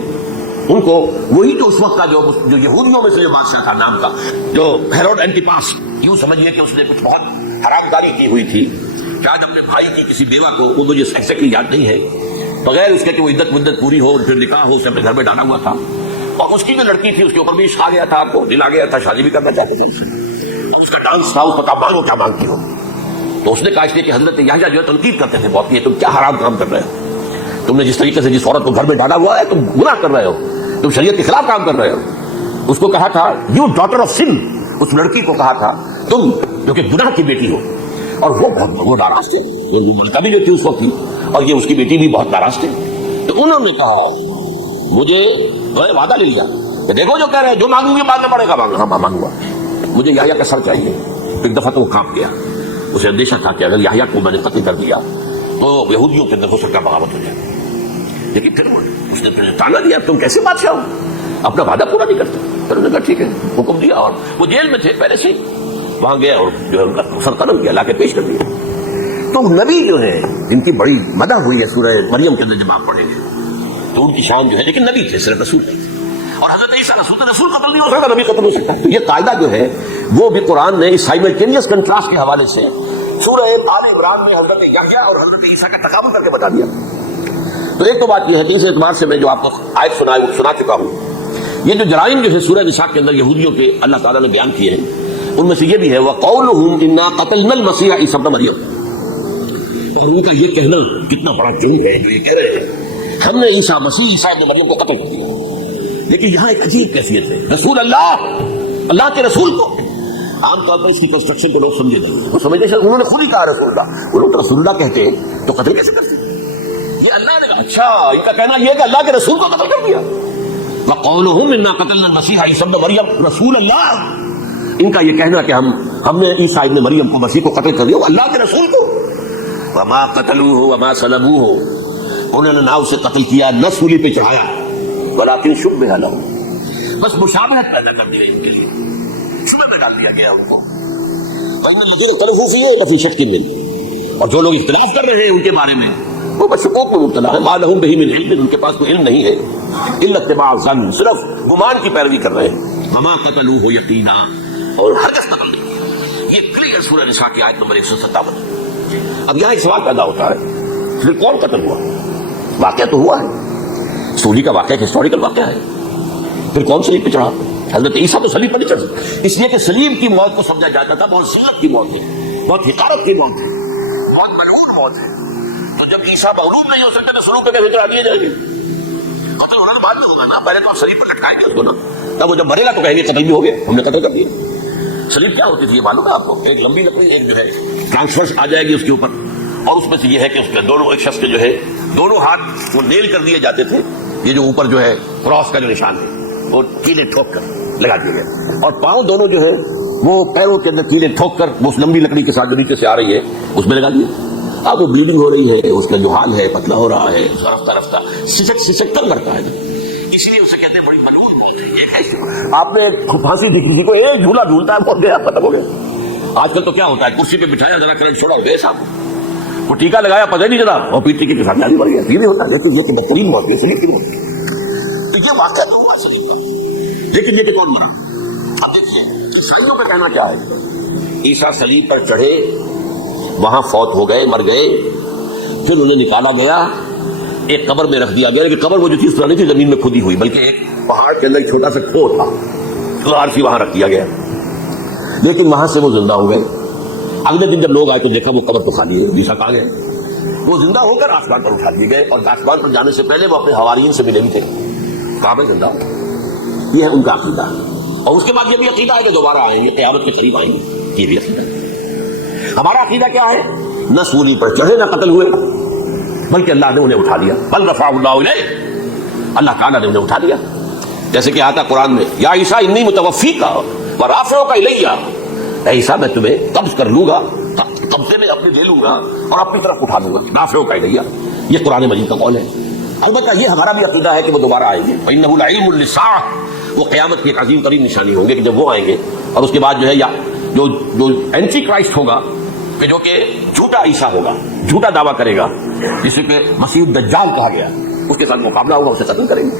ان کو وہی جو اس وقت کا جو یہودیوں میں سے جو بادشاہ تھا نام کا جو ہیروڈ اینٹیپاس، یوں سمجھیے کہ اس نے کچھ بہت حرامداری کی ہوئی تھی. شاید اپنے بھائی کی کسی بیوہ کو، وہ مجھے ایگزیکٹلی یاد نہیں ہے، بغیر اس کے کہ وہ عدت مدت پوری ہو پھر نکاح ہو، اسے اپنے گھر میں ڈالا ہوا تھا. اور اس کی جو لڑکی تھی اس کے اوپر بھی عشق آ گیا تھا، آپ کو دل آ گیا تھا، شادی بھی کرنا چاہتے تھے اس سے. اس کا ڈانس تھا، اس کو مانگو کیا مانگتی ہو. تو اس نے کہا اس لیے کہ حضرت یحییٰ جو ہے تنقید کرتے تھے بہت، یہ تم کیا حرام کام کر رہے ہو، تم نے جس طریقے سے جس عورت کو گھر میں ڈالا ہوا ہے تم گناہ کر رہے ہو، تم شریعت کے خلاف کام کر رہے ہو. اس کو کہا تھا یو ڈاٹر آف سن، اس لڑکی کو کہا تھا تم جو کہ گناہ کی بیٹی ہو. اور وہ بہت وہ ناراض تھے، وہ ملکہ بھی جو تھی اس وقت تھی اور یہ اس کی بیٹی بھی بہت ناراض تھے. تو انہوں نے کہا مجھے وعدہ لے لیا کہ دیکھو جو کہہ رہے ہیں جو مانگوں گے مانگنا پڑے گا. ہاں مانگوں گا، مجھے یحییٰ کا سر چاہیے. ایک دفعہ تو وہ کانپ گیا، اسے اندیشہ تھا کہ اگر یحییٰ کو میں نے قتل کر دیا تو یہودیوں کے اندر ہو سکتا بغاوت ہو جائے. لیکن پھر اس نے پھر تانا دیا تم کیسے بادشاہ ہو، اپنا وعدہ پورا نہیں کرتے. پھر انہوں نے کہا ٹھیک ہے، حکم دیا. اور وہ جیل میں تھے پہلے سے، وہاں گیا اور جو ہے ان کا سر قلم کیا، لا کے پیش کر دیا. تو نبی جو ہے جن کی بڑی مدح ہوئی ہے سورہ مریم کے اندر جب آپ پڑھیں گے تو ان کی شان جو ہے، لیکن نبی تھے صرف رسول نہیں تھے. اور حضرت عیسیٰ رسول قتل نہیں ہو سکتا، نبی قتل ہو سکتا. تو یہ قاعدہ جو ہے وہ بھی قرآن نے اس سائملٹینیس کنٹراسٹ کے حوالے سے سورہ آل عمران میں حضرت یحییٰ اور حضرت عیسیٰ کا تقابل کر کے بتا دیا. تو ایک تو بات یہ ہے کہ اس اعتبار سے میں جو آپ کو آیت سنا چکا ہوں، یہ جو جرائم جو ہے سورہ نساء کے اندر یہودیوں کے اللہ تعالیٰ نے بیان کیے ہیں ان میں سے یہ بھی ہے وَقَوْلُهُمْ إِنَّا قَتَلْنَا الْمَسِيحَ عِيسَى ابْنَ مَرْيَمَ. اور ان کا یہ کہنا کتنا بڑا جرم ہے جو یہ کہہ رہے ہیں ہم نے عیسیٰ ابن مریم کو قتل کر دیا. لیکن یہاں ایک عجیب کیفیت ہے، رسول اللہ کے رسول کو عام طور پر اس کی کنسٹرکشن کو لوگ سمجھے جائیں، وہ سمجھتے ہیں انہوں نے خود ہی کہا رسول اللہ، وہ لوگ رسول اللہ کہتے ہیں تو قتل کیسے کرتے ہیں؟ یہ اللہ نے کہا. اچھا ان کا کہنا یہ ہے کہ اللہ کے رسول کو قتل کر دیا. وَقَوْلُهُمْ إِنَّا قَتَلْنَا الْمَسِيحَ عِيسَى ابْنَ مَرْيَمَ رسول اللہ، ان کا یہ کہنا کہ ہم نے عیسیٰ ابن مریم کو مسیح کو قتل کر دیا، وہ اللہ کے رسول کو. وَمَا قَتَلُوهُ وَمَا صَلَبُوهُ، انہوں نے نہ اسے قتل کیا نہ سولی پہ چڑھایا، وَلَٰكِن شُبِّهَ لَهُ، بس مشابہت پیدا کر دی ان کے لیے، شبہ میں ڈال دیا گیا ان کو. وَإِنَّ الَّذِينَ اخْتَلَفُوا فِيهِ لَفِي شَكٍّ مِنْهُ، اور جو لوگ اختلاف کر رہے ہیں ان کے بارے میں وہ بس شکوک میں مبتلا ہے. مَا لَهُم بِهِ مِنْ عِلْمٍ، ان کے پاس کوئی علم نہیں ہے، إِلَّا اتِّبَاعَ الظَّنِّ، صرف گمان کی پیروی کر رہے ہیں. وَمَا قَتَلُوهُ يَقِينًا، اور ہرگز قتل نہیں. یہ کلیئر سورہ نساء کی آیت نمبر 157. اب یہاں ایک سوال پیدا ہوتا ہے پھر کون قتل ہوا؟ واقعہ تو ہوا ہے، سولی کا واقعہ ہسٹوریکل واقعہ ہے، پھر کون صلیب پہ چڑھا؟ حضرت عیسیٰ تو صلیب پر نہیں چڑھ سکتے، اس لیے کہ صلیب کی موت کو سمجھا جاتا تھا بہت ذلت کی موت ہے، بہت حقارت کی موت ہے، بہت ملعون موت ہے. تو جب عیسیٰ مغلوب نہیں ہو سکتے تو صلیب پہ کیسے چڑھا دیے جائیں گے؟ قتل ہونا بعد میں ہوگا نا، پہلے تو آپ صلیب پر لٹکائیں گے اس کو نا، تب وہ جب مرے گا تو کہیں گے قتل بھی ہو گیا، ہم نے قتل کر دیا. صلیب کیا ہوتی تھی یہ معلوم ہے آپ کو؟ ایک لمبی لکڑی ایک جو ہے ٹرانسفر آ جائے گی اس کے اوپر اور اس میں سے یہ ہے کہ اس میں دونوں ایک شخص کے جو ہے دونوں ہاتھ وہ نیل کر دیے جاتے تھے، یہ جو اوپر جو ہے کراس کا جو نشان ہے وہ کیلیں ٹھوک کر لگا دیے گئے، اور پاؤں دونوں جو ہے وہ پیروں کے اندر کیلیں ٹھوک کر وہ اس لمبی لکڑی کے ساتھ جو نیچے سے آ رہی ہے اس میں لگا دیے. اب وہ بلیڈنگ ہو رہی ہے، اس کا جو حال ہے پتلا ہو رہا ہے، اس کا رفتہ رفتہ سسک کر مرتا ہے، اس لیے اسے کہتے ہیں بڑی ملعون موت ہے. یہ کیسے آپ نے پھانسی دی کسی کو، ایک جھولا جھولتا ہے پہنچ گیا ختم ہو گیا. آج کل تو کیا ہوتا ہے، کرسی پہ بٹھایا ذرا کرنٹ چھوڑا اور گئے صاحب، وہ ٹیکا لگایا پتہ نہیں چلا اور پیٹ ٹیکے کے ساتھ جاری بڑھ گیا. یہ نہیں ہوتا، لیکن یہ کہ بہترین موت ہے سلیب کی موت. تو یہ واقعہ تو ہوا سلیب کا، لیکن یہ کہ کون مرا. اب دیکھیے عیسائیوں کا کہنا کیا ہے، عیسیٰ صلیب پر چڑھے، وہاں فوت ہو گئے، مر گئے، پھر انہیں نکالا گیا، ایک قبر میں رکھ دیا گیا. لیکن قبر وہ جو تھی اس طرح نہیں تھی زمین میں کھودی ہوئی، بلکہ ایک پہاڑ کے اندر ایک چھوٹا سا ٹو تھا، عارفی وہاں رکھ دیا گیا. لیکن وہاں سے وہ زندہ ہو گئے. اگلے دن جب لوگ آئے تو دیکھا وہ قبر تو خالی ہے، عیسیٰ کہاں گئے. وہ زندہ ہو کر آسمان پر اٹھا دیے گئے، اور آسمان پر جانے سے پہلے وہ اپنے حواریین سے ملے بھی تھے، کہا میں زندہ ہوں. یہ ہے ان کا عقیدہ. اور اس کے بعد یہ بھی عقیدہ ہے کہ دوبارہ آئیں گے، قیامت کے قریب آئیں گے. یہ بھی عقیدہ ہے. ہمارا عقیدہ کیا ہے، نہ سولی پر چڑھے نہ قتل ہوئے، بلکہ اللہ نے انہیں اٹھا لیا. بل رفعہ اللہ الیہ، اللہ تعالیٰ نے انہیں اٹھا لیا. جیسے کہ آتا قرآن میں، یا عیسیٰ انی متوفیک ورافعک الیہ، اے عیسیٰ میں تمہیں قبض کر لوں گا، قبضے میں اپنے لے لوں گا اور اپنی طرف اٹھا لوں گا. رافعک الیہ، یہ قرآن مجید کا قول ہے. البتہ یہ ہمارا بھی عقیدہ ہے کہ وہ دوبارہ آئیں گے. وَإِنَّهُ لَعِلْمٌ لِلسَّاعَةِ، وہ قیامت کی ایک عظیم ترین نشانی ہوں گے کہ جب وہ آئیں گے. اور اس کے بعد جو ہے یا جو اینٹی کرائسٹ ہوگا کہ جو کہ جھوٹا عیسیٰ ہوگا، جھوٹا دعویٰ کرے گا، جسے کہ مسیح الدجال کہا گیا، اس کے ساتھ مقابلہ ہوگا، اسے قتل کریں گے.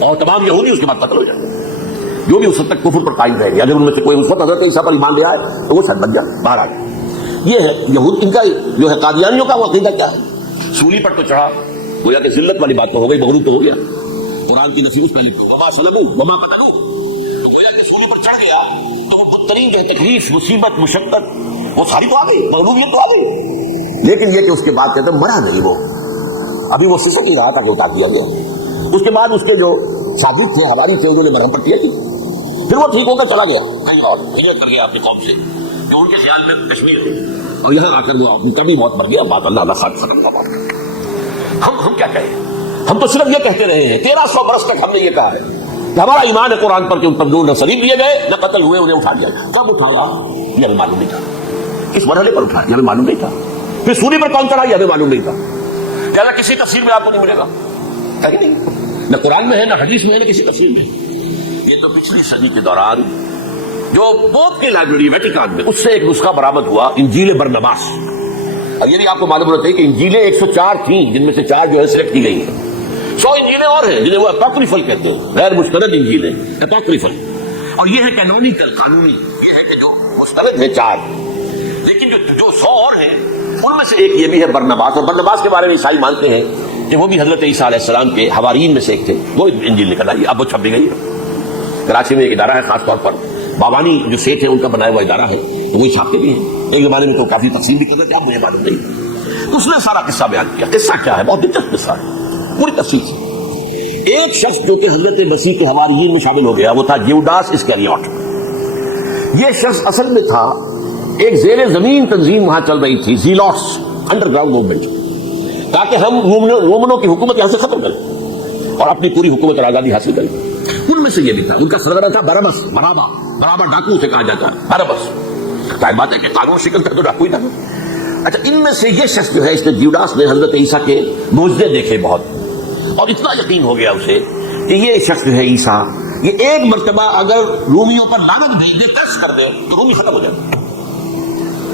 اور تمام یہودی اس کے بعد قتل ہو جائیں گے، جو بھی اس وقت تک کفر پر قائم رہے گے. اگر ان میں سے کوئی اس وقت حضرت عیسیٰ پر ایمان لے آئے تو وہ سچ بن گیا، باہر آ گیا. یہ ہے یہود، ان کا جو ہے قادیانیوں کا وہ عقیدہ کیا ہے. سولی پر تو چڑھا، گویا کہ ذلت والی بات تو ہو گئی، مغلوب تو ہو گیا. قرآن کی نصیحت پہلے وما صلبوہ وما قتلوہ، تو گویا کہ سولی پر چڑھ گیا تو وہ بدترین جو ہے تکلیف، مصیبت، مشقت وہ ساری تو آ گئی، مغلوبیت تو آ گئی. لیکن یہ کہ اس کے بعد کہتے ہیں مرا نہیں، وہ ابھی وہ سسک ہی رہا تھا کہ اتار دیا گیا. اس کے بعد اس کے جو ساتھی تھے، ہماری تھے، انہوں نے مرہم پٹیاں کی. پھر وہ ٹھیک ہو کر چلا گیا کہیں اور، ہجرت کر گیا اپنی قوم سے جو ان کے خیال میں کشمیر تھی، اور یہاں آ کر وہ ان کا بھی موت مر گیا. بات اللہ خاص ختم کا بات. ہم کیا کہیں، ہم تو صرف یہ کہتے رہے ہیں 1300 برس تک ہم نے یہ کہا ہے کہ ہمارا ایمان ہے قرآن پر کہ ان پر نہ صلیب لیے گئے نہ قتل ہوئے، انہیں اٹھا دیا گیا. کب اٹھا یہ ہمیں معلوم نہیں تھا، کس مرحلے پر اٹھا یہ ہمیں معلوم نہیں تھا. پھر سولی پر کون چڑھا یہ ہمیں معلوم نہیں تھا. لہٰذا کسی تفسیر میں آپ کو نہیں ملے گا، کہیں نہیں، نہ قرآن میں ہے، نہ حدیث میں ہے، نہ کسی تفسیر میں. یہ تو پچھلی صدی کے دوران جو پوپ کی لائبریری ویٹیکان میں اس سے ایک نسخہ برآمد ہوا، انجیل برنباس. اور یہ بھی آپ کو معلوم ہوتا ہے کہ انجیلیں 104 تھیں، جن میں سے 4 جو ہے سلیکٹ کی گئی ہیں. 100 انجیلیں اور ہیں جنہیں وہ اپوکریفل کہتے ہیں، غیر مستند انجیلیں، اپوکریفل. اور یہ ہے کینونیکل، قانونی. یہ ہے کہ جو مستند ہے 4، لیکن جو 100 اور ہیں ان میں سے ایک یہ بھی ہے برنباس. اور برنباس کے بارے میں عیسائی مانتے ہیں کہ وہ بھی حضرت عیسیٰ علیہ السلام کے حواریین میں سے ایک تھے. وہ انجیل نکل آئی، اب وہ چھپ بھی گئی. کراچی میں ایک ادارہ ہے خاص طور پر، بابانی جو سیٹ ہے ان کا بنایا ہوا ادارہ ہے، تو وہی چھاپتے بھی ہیں. ایک زمانے میں تو کافی تقسیم بھی کرتے تھے، اب مجھے معلوم نہیں. اس نے سارا قصہ بیان کیا. قصہ کیا ہے؟ بہت دلچسپ قصہ ہے، پوری تفصیل سے. ایک شخص جو کہ حضرت مسیح کے حواریین میں شامل ہو گیا وہ تھا جیوڈاس اسکریوٹ. یہ شخص اصل میں تھا ایک زیر زمین تنظیم وہاں چل رہی تھی، زیلوس انڈر گراؤنڈ موومنٹ، تاکہ ہم رومنوں کی حکومت یہاں سے ختم کریں اور اپنی پوری حکومت اور آزادی حاصل کریں. ان میں سے یہ بھی تھا. ان کا سربراہ تھا برابس، برابر ڈاکو سے کہا جاتا ہے برابس. ظاہر بات ہے کہ قانون شکل تک تو ڈاکو ہی تھا. اچھا، ان میں سے یہ شخص جو ہے اس نے جیوڈاس نے حضرت عیسیٰ کے معجزے دیکھے بہت، اور اتنا یقین ہو گیا اسے کہ یہ شخص جو ہے عیسیٰ، یہ ایک مرتبہ اگر رومیوں پر لعنت بھیج دے، ٹیسٹ کر دے تو رومی ختم ہو جائے.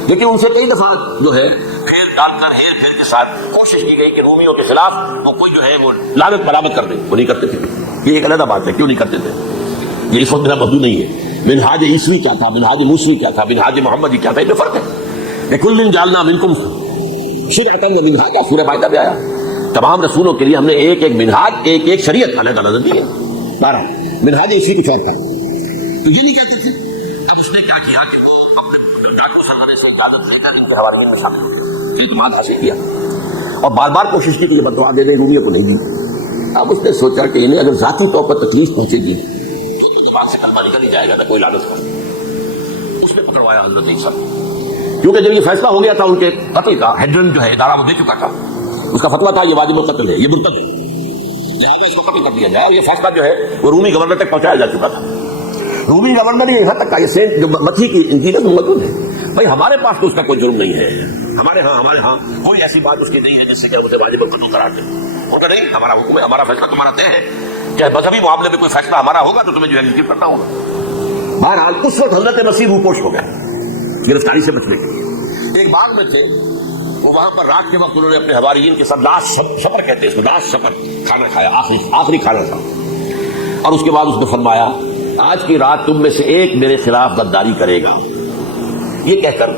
لیکن ان سے کئی دفعہ جو ہے پھیر ڈال کر ہیر پھیر کے ساتھ کوشش کی گئی کہ رومیوں کے خلاف وہ کوئی جو ہے وہ لعنت برآمد کر دے. وہ نہیں کرتے تھے. یہ ایک علیحدہ بات ہے، کیوں نہیں کرتے تھے، یہ اس وقت میرا موضوع نہیں ہے. منہاج عیسوی کیا تھا، منہاج موسوی کیا تھا، منہاج محمدی کیا تھا، یہ فرق ہے. لِكُلٍّ جَعَلْنَا مِنكُمْ شِرْعَةً وَمِنْهَاجًا، سورہ مائدہ میں آیا. تمام رسولوں کے لیے ہم نے ایک ایک منہاج، ایک ایک شریعت علیحدہ نظر دی ہے. 12 منہاج عیسوی کچھ اور تھا. تو یہ نہیں کہتے تھے. اب اس نے کیا کیا کہ وہ اپنے ڈاکو سربراہ سے اجازت لے کر ان کے حوالے میں شامل اعتماد حاصل کیا اور بار بار کوشش کی کہ یہ بددعا دے دے، رومیوں کو نہیں دی. اب اس نے سوچا کہ انہیں اگر ذاتی طور پر تکلیف پہنچے گی تو دماغ سے کلمہ نکل ہی جائے گا، نہ کوئی لعنت کر. اس نے پکڑوایا حضرت عیسیٰ. کیونکہ جب یہ فیصلہ ہو گیا تھا ان کے قتل کا، ہیڈرن جو ہے ادارہ وہ دے چکا تھا، اس کا فتویٰ تھا یہ واجب القتل ہے، یہ مرتد ہے، لہٰذا اس کو قتل کر دیا جائے، اور یہ فیصلہ جو ہے وہ رومی گورنر تک پہنچایا جا چکا تھا۔ رومی گورنر یہاں تک کا یہ سینٹ جو متھی کی انجیل ہے موجود ہے، بھائی ہمارے پاس تو اس کا کوئی جرم نہیں ہے، ہمارے ہاں کوئی ایسی بات اس کی نہیں ہے جس سے کہ اسے واجب القتل قرار دیں۔ ان کا نہیں، ہمارا حکم ہے، ہمارا فیصلہ تمہارا طے ہے، چاہے مذہبی معاملے میں کوئی فیصلہ ہمارا ہوگا تو تمہیں جو ایگزیکیوٹ کرنا ہوگا۔ بہرحال اس وقت حضرت مسیح روپوش ہو گیا گرفتاری سے بچنے کے لیے۔ ایک باغ میں تھے وہ، وہاں پر رات کے وقت انہوں نے اپنے حواریین کے ساتھ لاسٹ سفر کہتے ہیں اس کو، لاسٹ سفر کھانا کھایا، آخری کھانا تھا، اور اس کے بعد اس نے فرمایا آج کی رات تم میں سے ایک میرے خلاف غداری کرے گا۔ یہ کہہ کر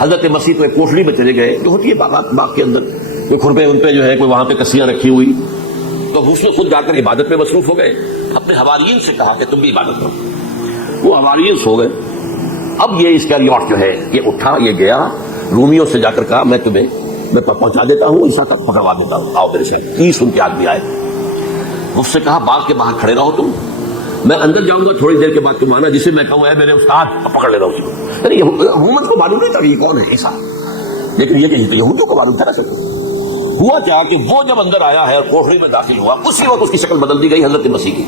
حضرت مسیح تو ایک کوٹڑی میں چلے گئے، جو ہوتی ہے باغ کے اندر، کوئی کھرپے ان پہ جو ہے، کوئی وہاں پہ کسیاں رکھی ہوئی، تو اس میں خود جا کر عبادت میں مصروف ہو گئے۔ اپنے حواریین سے کہا کہ تم بھی عبادت کرو، وہ حواریین سو گئے۔ اب یہ اسکریوٹ جو ہے یہ اٹھا، یہ گیا رومیوں سے جا کر کہا میں پہنچا دیتا ہوں، عیسیٰ تک پکڑوا دیتا ہوں، آؤ میرے ساتھ۔ 30 ان کے آدمی آئے، مجھ سے کہا باغ کے باہر کھڑے رہو تم، میں اندر جاؤں گا، تھوڑی دیر کے بعد تم آنا، جسے میں کہوں اے میرے استاد، پکڑ لینا اسی کو۔ یعنی حکومت کو معلوم نہیں تھا یہ کون ہے عیسیٰ، لیکن یہ کہ یہودیوں کو معلوم تھا نا۔ ہوا کیا کہ وہ جب اندر آیا ہے اور کوٹڑی میں داخل ہوا، اسی وقت اس کی شکل بدل دی گئی حضرت مسیح کی،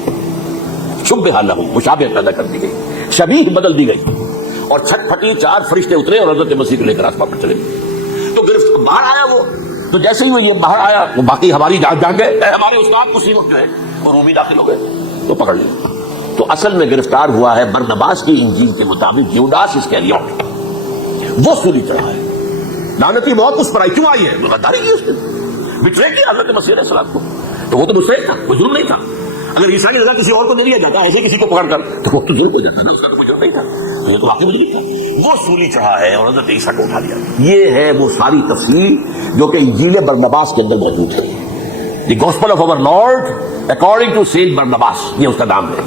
شبہ لہ، مشابہت پیدا کر دی گئی، شبیہ بدل دی گئی، اور چھٹ پھٹی 4 فرشتے اترے اور حضرت مسیح کو لے کر آسمان پر چلے گئے۔ تو باہر آیا وہ، تو جیسے ہی وہ یہ باہر آیا وہ باقی ہماری جان گئے، ہمارے استاد اسی وقت جو ہے وہ رومی داخل ہو گئے، تو پکڑ لیا۔ تو اصل میں گرفتار ہوا ہے برنباس کی انجیل کے مطابق یوڈاس اسکریوٹ، وہ سولی چڑھا ہے۔ لعنتی موت اس پر آئی، کیوں آئی ہے؟ غداری کی اس نے، بٹرے کیا حضرت مسیح علیہ السلام کو، تو وہ تو مشرک تھا، کوئی جرم نہیں تھا۔ اگر عیسیٰ کی جگہ کسی اور کو دے دیا جاتا ایسے کسی کو پکڑ کر تو وہ تو ظلم ہو جاتا نا، اس کا کوئی جرم نہیں تھا، تو یہ تو واقعی مجرم تھا۔ وہ سولی چڑھا ہے اور حضرت عیسیٰ کو اٹھا لیا۔ یہ ہے وہ ساری تفصیل جو کہ انجیل برنباس کے اندر موجود ہے، the gospel of our lord according to saint Barnabas, یہ اس کا نام ہے،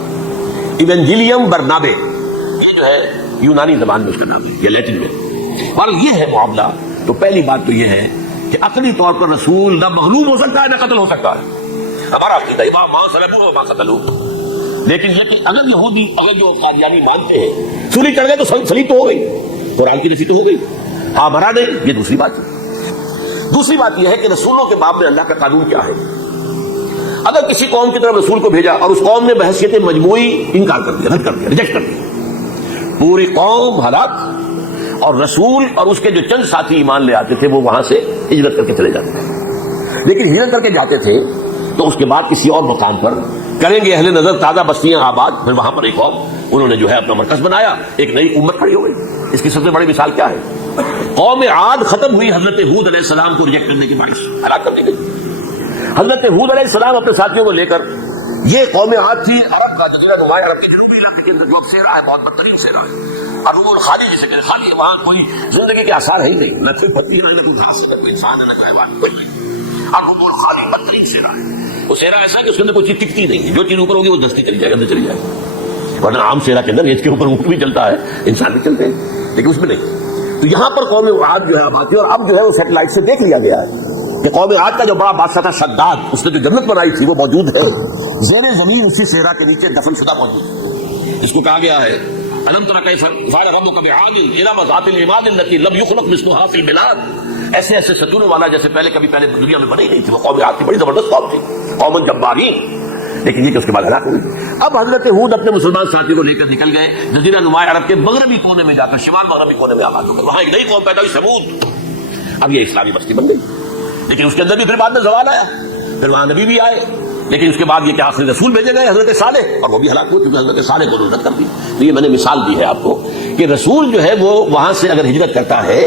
ایونجیلیم برنابے، یہ جو ہے یونانی زبان میں اس کا نام ہے، یہ لیٹن میں۔ اور یہ ہے معاملہ، تو پہلی بات تو یہ ہے کہ عقلی طور پر رسول نہ مغلوب ہو سکتا ہے نہ قتل ہو سکتا ہے، ہمارا عقیدہ ماں صلبوہ وما قتلوہ۔ لیکن اگر یہودی، اگر جو قادیانی مانتے ہیں سولی چڑھ گئے تو صلیب تو ہو گئی، قرآن کی نفی تو ہو گئی، ہاں مرا نہیں، یہ دوسری بات ہے۔ دوسری بات یہ ہے کہ رسولوں کے باب میں اللہ کا قانون کیا ہے۔ اگر کسی قوم کی طرف رسول کو بھیجا اور اس قوم نے بحیثیت مجموعی انکار کر دیا، رد کر دیا، ریجیکٹ کر دیا، پوری قوم ہلاک، اور رسول اور اس کے جو چند ساتھی ایمان لے آتے تھے وہ وہاں سے ہجرت کر کے چلے جاتے تھے۔ لیکن ہجرت کر کے جاتے تھے تو اس کے بعد کسی اور مقام پر کریں گے اہل نظر تازہ بستیاں آباد، پھر وہاں پر ایک اور انہوں نے جو ہے اپنا مرکز بنایا، ایک نئی امت کھڑی ہو گئی۔ اس کی سب سے بڑی مثال کیا ہے؟ قوم عاد ختم ہوئی حضرت ہود علیہ السلام کو ریجیکٹ کرنے کے باعث، ہلاک کر دی گئی۔ حضرت ہود علیہ السلام اپنے ساتھیوں کو لے کر، یہ قوم عاد تھی عرب کا جزیرہ نما، عرب کے جنوبی علاقے کے اندر جو صحرا ہے، بہت بدترین صحرا ہے، عروب الخالی جسے کہ خالی، وہاں کوئی زندگی کے آثار ہے ہی نہیں، نہ کوئی پتی ہے، نہ کوئی گھاس ہے، نہ کوئی انسان ہے، نہ کوئی حیوان، کوئی نہیں، عروب الخالی بدترین صحرا ہے۔ وہ صحرا ایسا ہے کہ اس کے اندر کوئی چیز ٹکتی نہیں، جو چیز اوپر ہوگی وہ دستی چلی جائے گا، اندر چلی جائے گی، ورنہ عام صحرا کے اندر اس کے اوپر اونٹ بھی چلتا ہے، انسان بھی چلتے ہیں، لیکن اس میں نہیں۔ تو یہاں پر قوم عاد جو ہے آباد تھی، اور اب جو ہے وہ سیٹلائٹ سے دیکھ لیا گیا ہے کہ قوم عاد کا جو بڑا بادشاہ تھا شداد، اس نے جو جنت بنائی تھی وہ موجود ہے زیر زمین، اسی صحرا کے نیچے دفن شدہ موجود ہے۔ اس کو کہا گیا ہے الم تر کیف فعل ربک بعاد ارم ذات العماد التي لم يخلق مثلها في البلاد، ایسے ایسے ستونوں والا جیسے کبھی پہلے دنیا میں بنی نہیں تھی، وہ قوم عاد کی بڑی زبردست قوم تھی، قوم جبارین، لیکن یہ کہ اس کے بعد ہلاک ہوئی۔ اب حضرت ہود اپنے مسلمان ساتھی کو لے کر نکل گئے جزیرہ نما عرب کے مغربی کونے میں جا کر، شمال مغربی کونے میں آباد ہو کر، وہاں ایک نئی قوم پیدا ہوئی، ثمود۔ اب یہ اسلامی بستی بن گئی، لیکن اس کے اندر بھی پھر بعد میں زوال آیا، پھر وہاں نبی بھی آئے، لیکن اس کے بعد یہ کہ آخری رسول بھیجے گئے حضرت صالح، اور وہ بھی ہلاک ہوئے کیونکہ حضرت صالح کو رد کر دی۔ تو یہ میں نے مثال دی ہے آپ کو کہ رسول جو ہے وہ وہاں سے اگر ہجرت کرتا ہے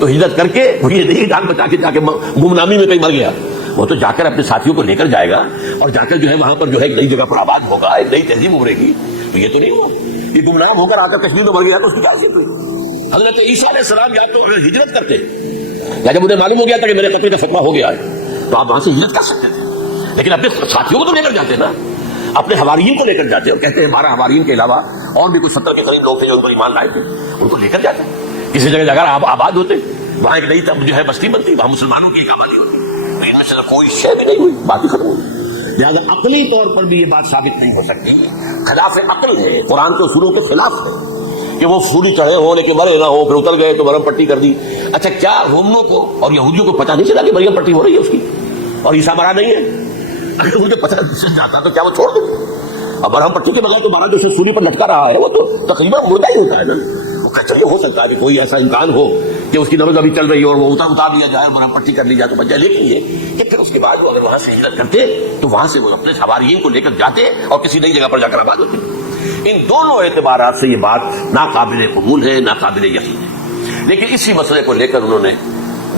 تو ہجرت کر کے وہ یہ نہیں جان بچا کے جا کے گمنامی میں کہیں مر گیا، وہ تو جا کر اپنے ساتھیوں کو لے کر جائے گا اور جا کر جو ہے وہاں پر جو ہے ایک نئی جگہ پر آباد ہوگا، ایک نئی تہذیب ابھرے گی۔ تو یہ تو نہیں ہوا، یہ گمنام ہو کر آ کر کشمیر میں مر گیا تو اس کی کیا حیثیت ہوئی؟ حضرت عیسیٰ علیہ السلام یا تو ہجرت کرتے، یا جب انہیں معلوم ہو گیا تھا کہ میرے قتل کا فتویٰ ہو گیا ہے تو آپ وہاں سے ہجرت کر سکتے تھے، لیکن اپنے ساتھیوں کو تو لے کر جاتے نا، اپنے حواریین کو لے کر جاتے، اور کہتے ہیں 12 حواریین کے علاوہ اور بھی کچھ 70 کے قریب لوگ تھے جو ان پر ایمان لائے تھے، ان کو لے کر جاتے، کسی جگہ اگر آپ آباد ہوتے، وہاں ایک نئی جو ہے بستی بنتی، وہاں مسلمانوں کی ایک آبادی ہوتی، تو ان میں سے کوئی شے بھی نہیں ہوئی، بات ہی ختم ہوئی۔ لہٰذا عقلی طور پر بھی یہ بات ثابت نہیں ہو سکتی، خلاف عقل ہے، قرآن کے اصولوں کے خلاف ہے۔ کہ وہ سولی چڑھے ہو لیکن مرے نہ ہو، پھر اتر گئے تو مرہم پٹی کر دی. اچھا کیا رومیوں کو اور یہودیوں کو پتہ نہیں چلا کہ مریم پٹی ہو رہی ہے اس کی اور عیسیٰ مرا نہیں ہے؟ اگر مجھے پتہ چل جاتا تو کیا وہ چھوڑ دیں؟ اب مرہم پٹی کے بغیر تو مارا جو سولی پر لٹکا رہا ہے وہ تو تقریباً مردہ ہی ہوتا ہے نا. چلیے ہو سکتا ہے کہ کوئی ایسا امکان ہو کہ اس کی نبض ابھی چل رہی ہو اور وہ اتار لیا جائے، مرہم پٹی کر لی جائے تو بچہ. لیکن یہ کہ پھر اس کے بعد وہ اگر وہاں سے ہجرت کرتے تو وہاں سے وہ اپنے حواریین کو لے کر جاتے اور کسی نئی جگہ پر جا کر آباد ہوتے. ان دونوں اعتبارات سے یہ بات ناقابل قبول ہے، ناقابل یقین ہے. لیکن اسی مسئلے کو لے کر انہوں نے،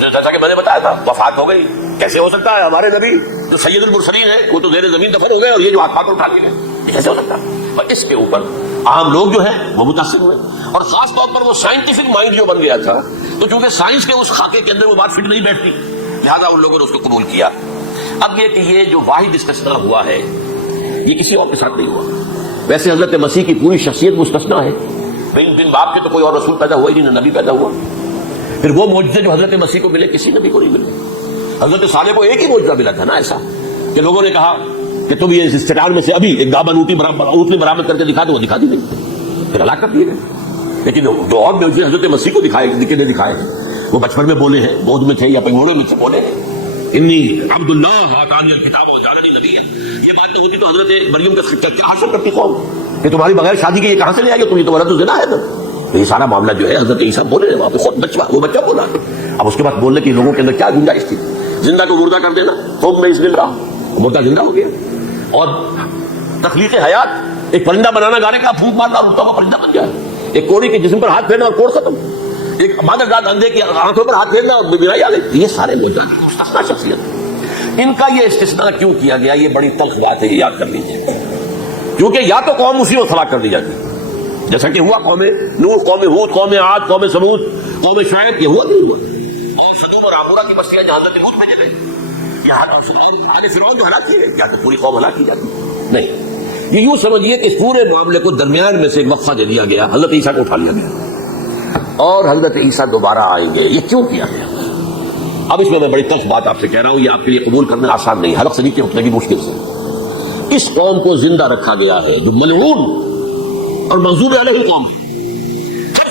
جیسا کہ میں نے بتایا تھا، وفات ہو گئی. کیسے ہو سکتا ہے؟ ہمارے نبی جو سید المرسلین ہیں وہ تو زیر زمین دفن ہو گئے اور یہ جو ہاتھ اٹھا لیے، یہ کیسے ہو سکتا ہے؟ اور اس کے اوپر عام لوگ جو ہیں وہ متاثر ہوئے، اور خاص طور پر وہ سائنٹیفک مائنڈ جو بن گیا تھا، تو چونکہ سائنس کے اس خاکے کے اندر وہ بات فٹ نہیں بیٹھتی، لہذا ان لوگوں نے اس کو قبول کیا. اب یہ کہ یہ جو واحد استثناء ہوا ہے یہ کسی اور کے ساتھ نہیں ہوا. ویسے حضرت مسیح کی پوری شخصیت مستثنیٰ ہے. بن باپ کے تو کوئی اور رسول پیدا ہوا ہی نہیں، نہ نبی پیدا ہوا. پھر وہ معجزے جو حضرت مسیح کو ملے کسی نبی کو نہیں ملے. حضرت صالح کو ایک ہی معجزہ ملا تھا نا ایسا کہ لوگوں نے کہا کہ تم یہ اس چٹان میں سے ابھی ایک دامن اونٹنی برآمد کر کے دکھا دو، وہ دکھا دی نہیں، پھر ہلاک کر دیے گئے. لیکن جو اور معجزے حضرت مسیح کو دکھائے وہ بچپن میں بولے ہیں، گود میں تھے یا پنگوڑے میں سے بولے ہیں، انی عبداللہ آتانی الکتاب وجعلنی نبیا. یہ بات تو ہوتی تو حضرت مریم کا کیا حاصل کرتی قوم کہ تمہاری بغیر شادی کے یہ کہاں سے لے آئی ہو تم، یہ تمہارا تو زنا ہے نا. یہ سارا معاملہ جو ہے حضرت عیسیٰ بولے وہاں پہ، خود وہ بچہ بولا. اب اس کے بعد بولنے کی لوگوں کے اندر کیا گنجائش تھی؟ زندہ کو مردہ کر دینا، قوم میں اس دن رہا مردہ زندہ ہو گیا. اور تخلیق حیات، ایک پرندہ بنانا، گانے کا پھونک مارنا، اڑتا ہوا پرندہ بن جائے. ایک کوڑی کے جسم پر ہاتھ پھیرنا اور کوڑ ختم. ایک مادر رات اندھے کی آنکھوں پر ہاتھ پھیرنا اور بیماری آ گئی. یہ سارے مستثنا شخصیت. ان کا یہ استثناء کیوں کیا گیا؟ یہ بڑی تلخ بات ہے، یہ یاد کر لیجیے. کیونکہ یا تو قوم اسی وقت ہلاک کر دی جاتی جیسا کہ ہوا قوم نوح، قوم ہود، قوم عاد، قوم ثمود، قوم شعیب. یہ ہوا نہیں ہوا. اور سدوم اور عمورہ کی بستیاں جہاں حضرت ہود بھیجے گئے، آل فرعون جو ہلاک کیے، کیا تو پوری قوم ہلاک کی جاتی؟ نہیں. یہ یوں سمجھیے کہ اس پورے معاملے کو درمیان میں سے ایک وقفہ دے دیا گیا، حضرت عیسیٰ کو اٹھا لیا گیا اور حضرت عیسیٰ دوبارہ آئیں گے. یہ کیوں کیا گیا؟ اب اس میں بڑی تلخ بات آپ سے کہہ رہا ہوں، یہ آپ کے لیے قبول کرنا آسان نہیں، حلق شریف کے اٹھنے کی مشکل سے. اس قوم کو زندہ رکھا گیا ہے جو ملعون اور مغضوب علیہ قوم.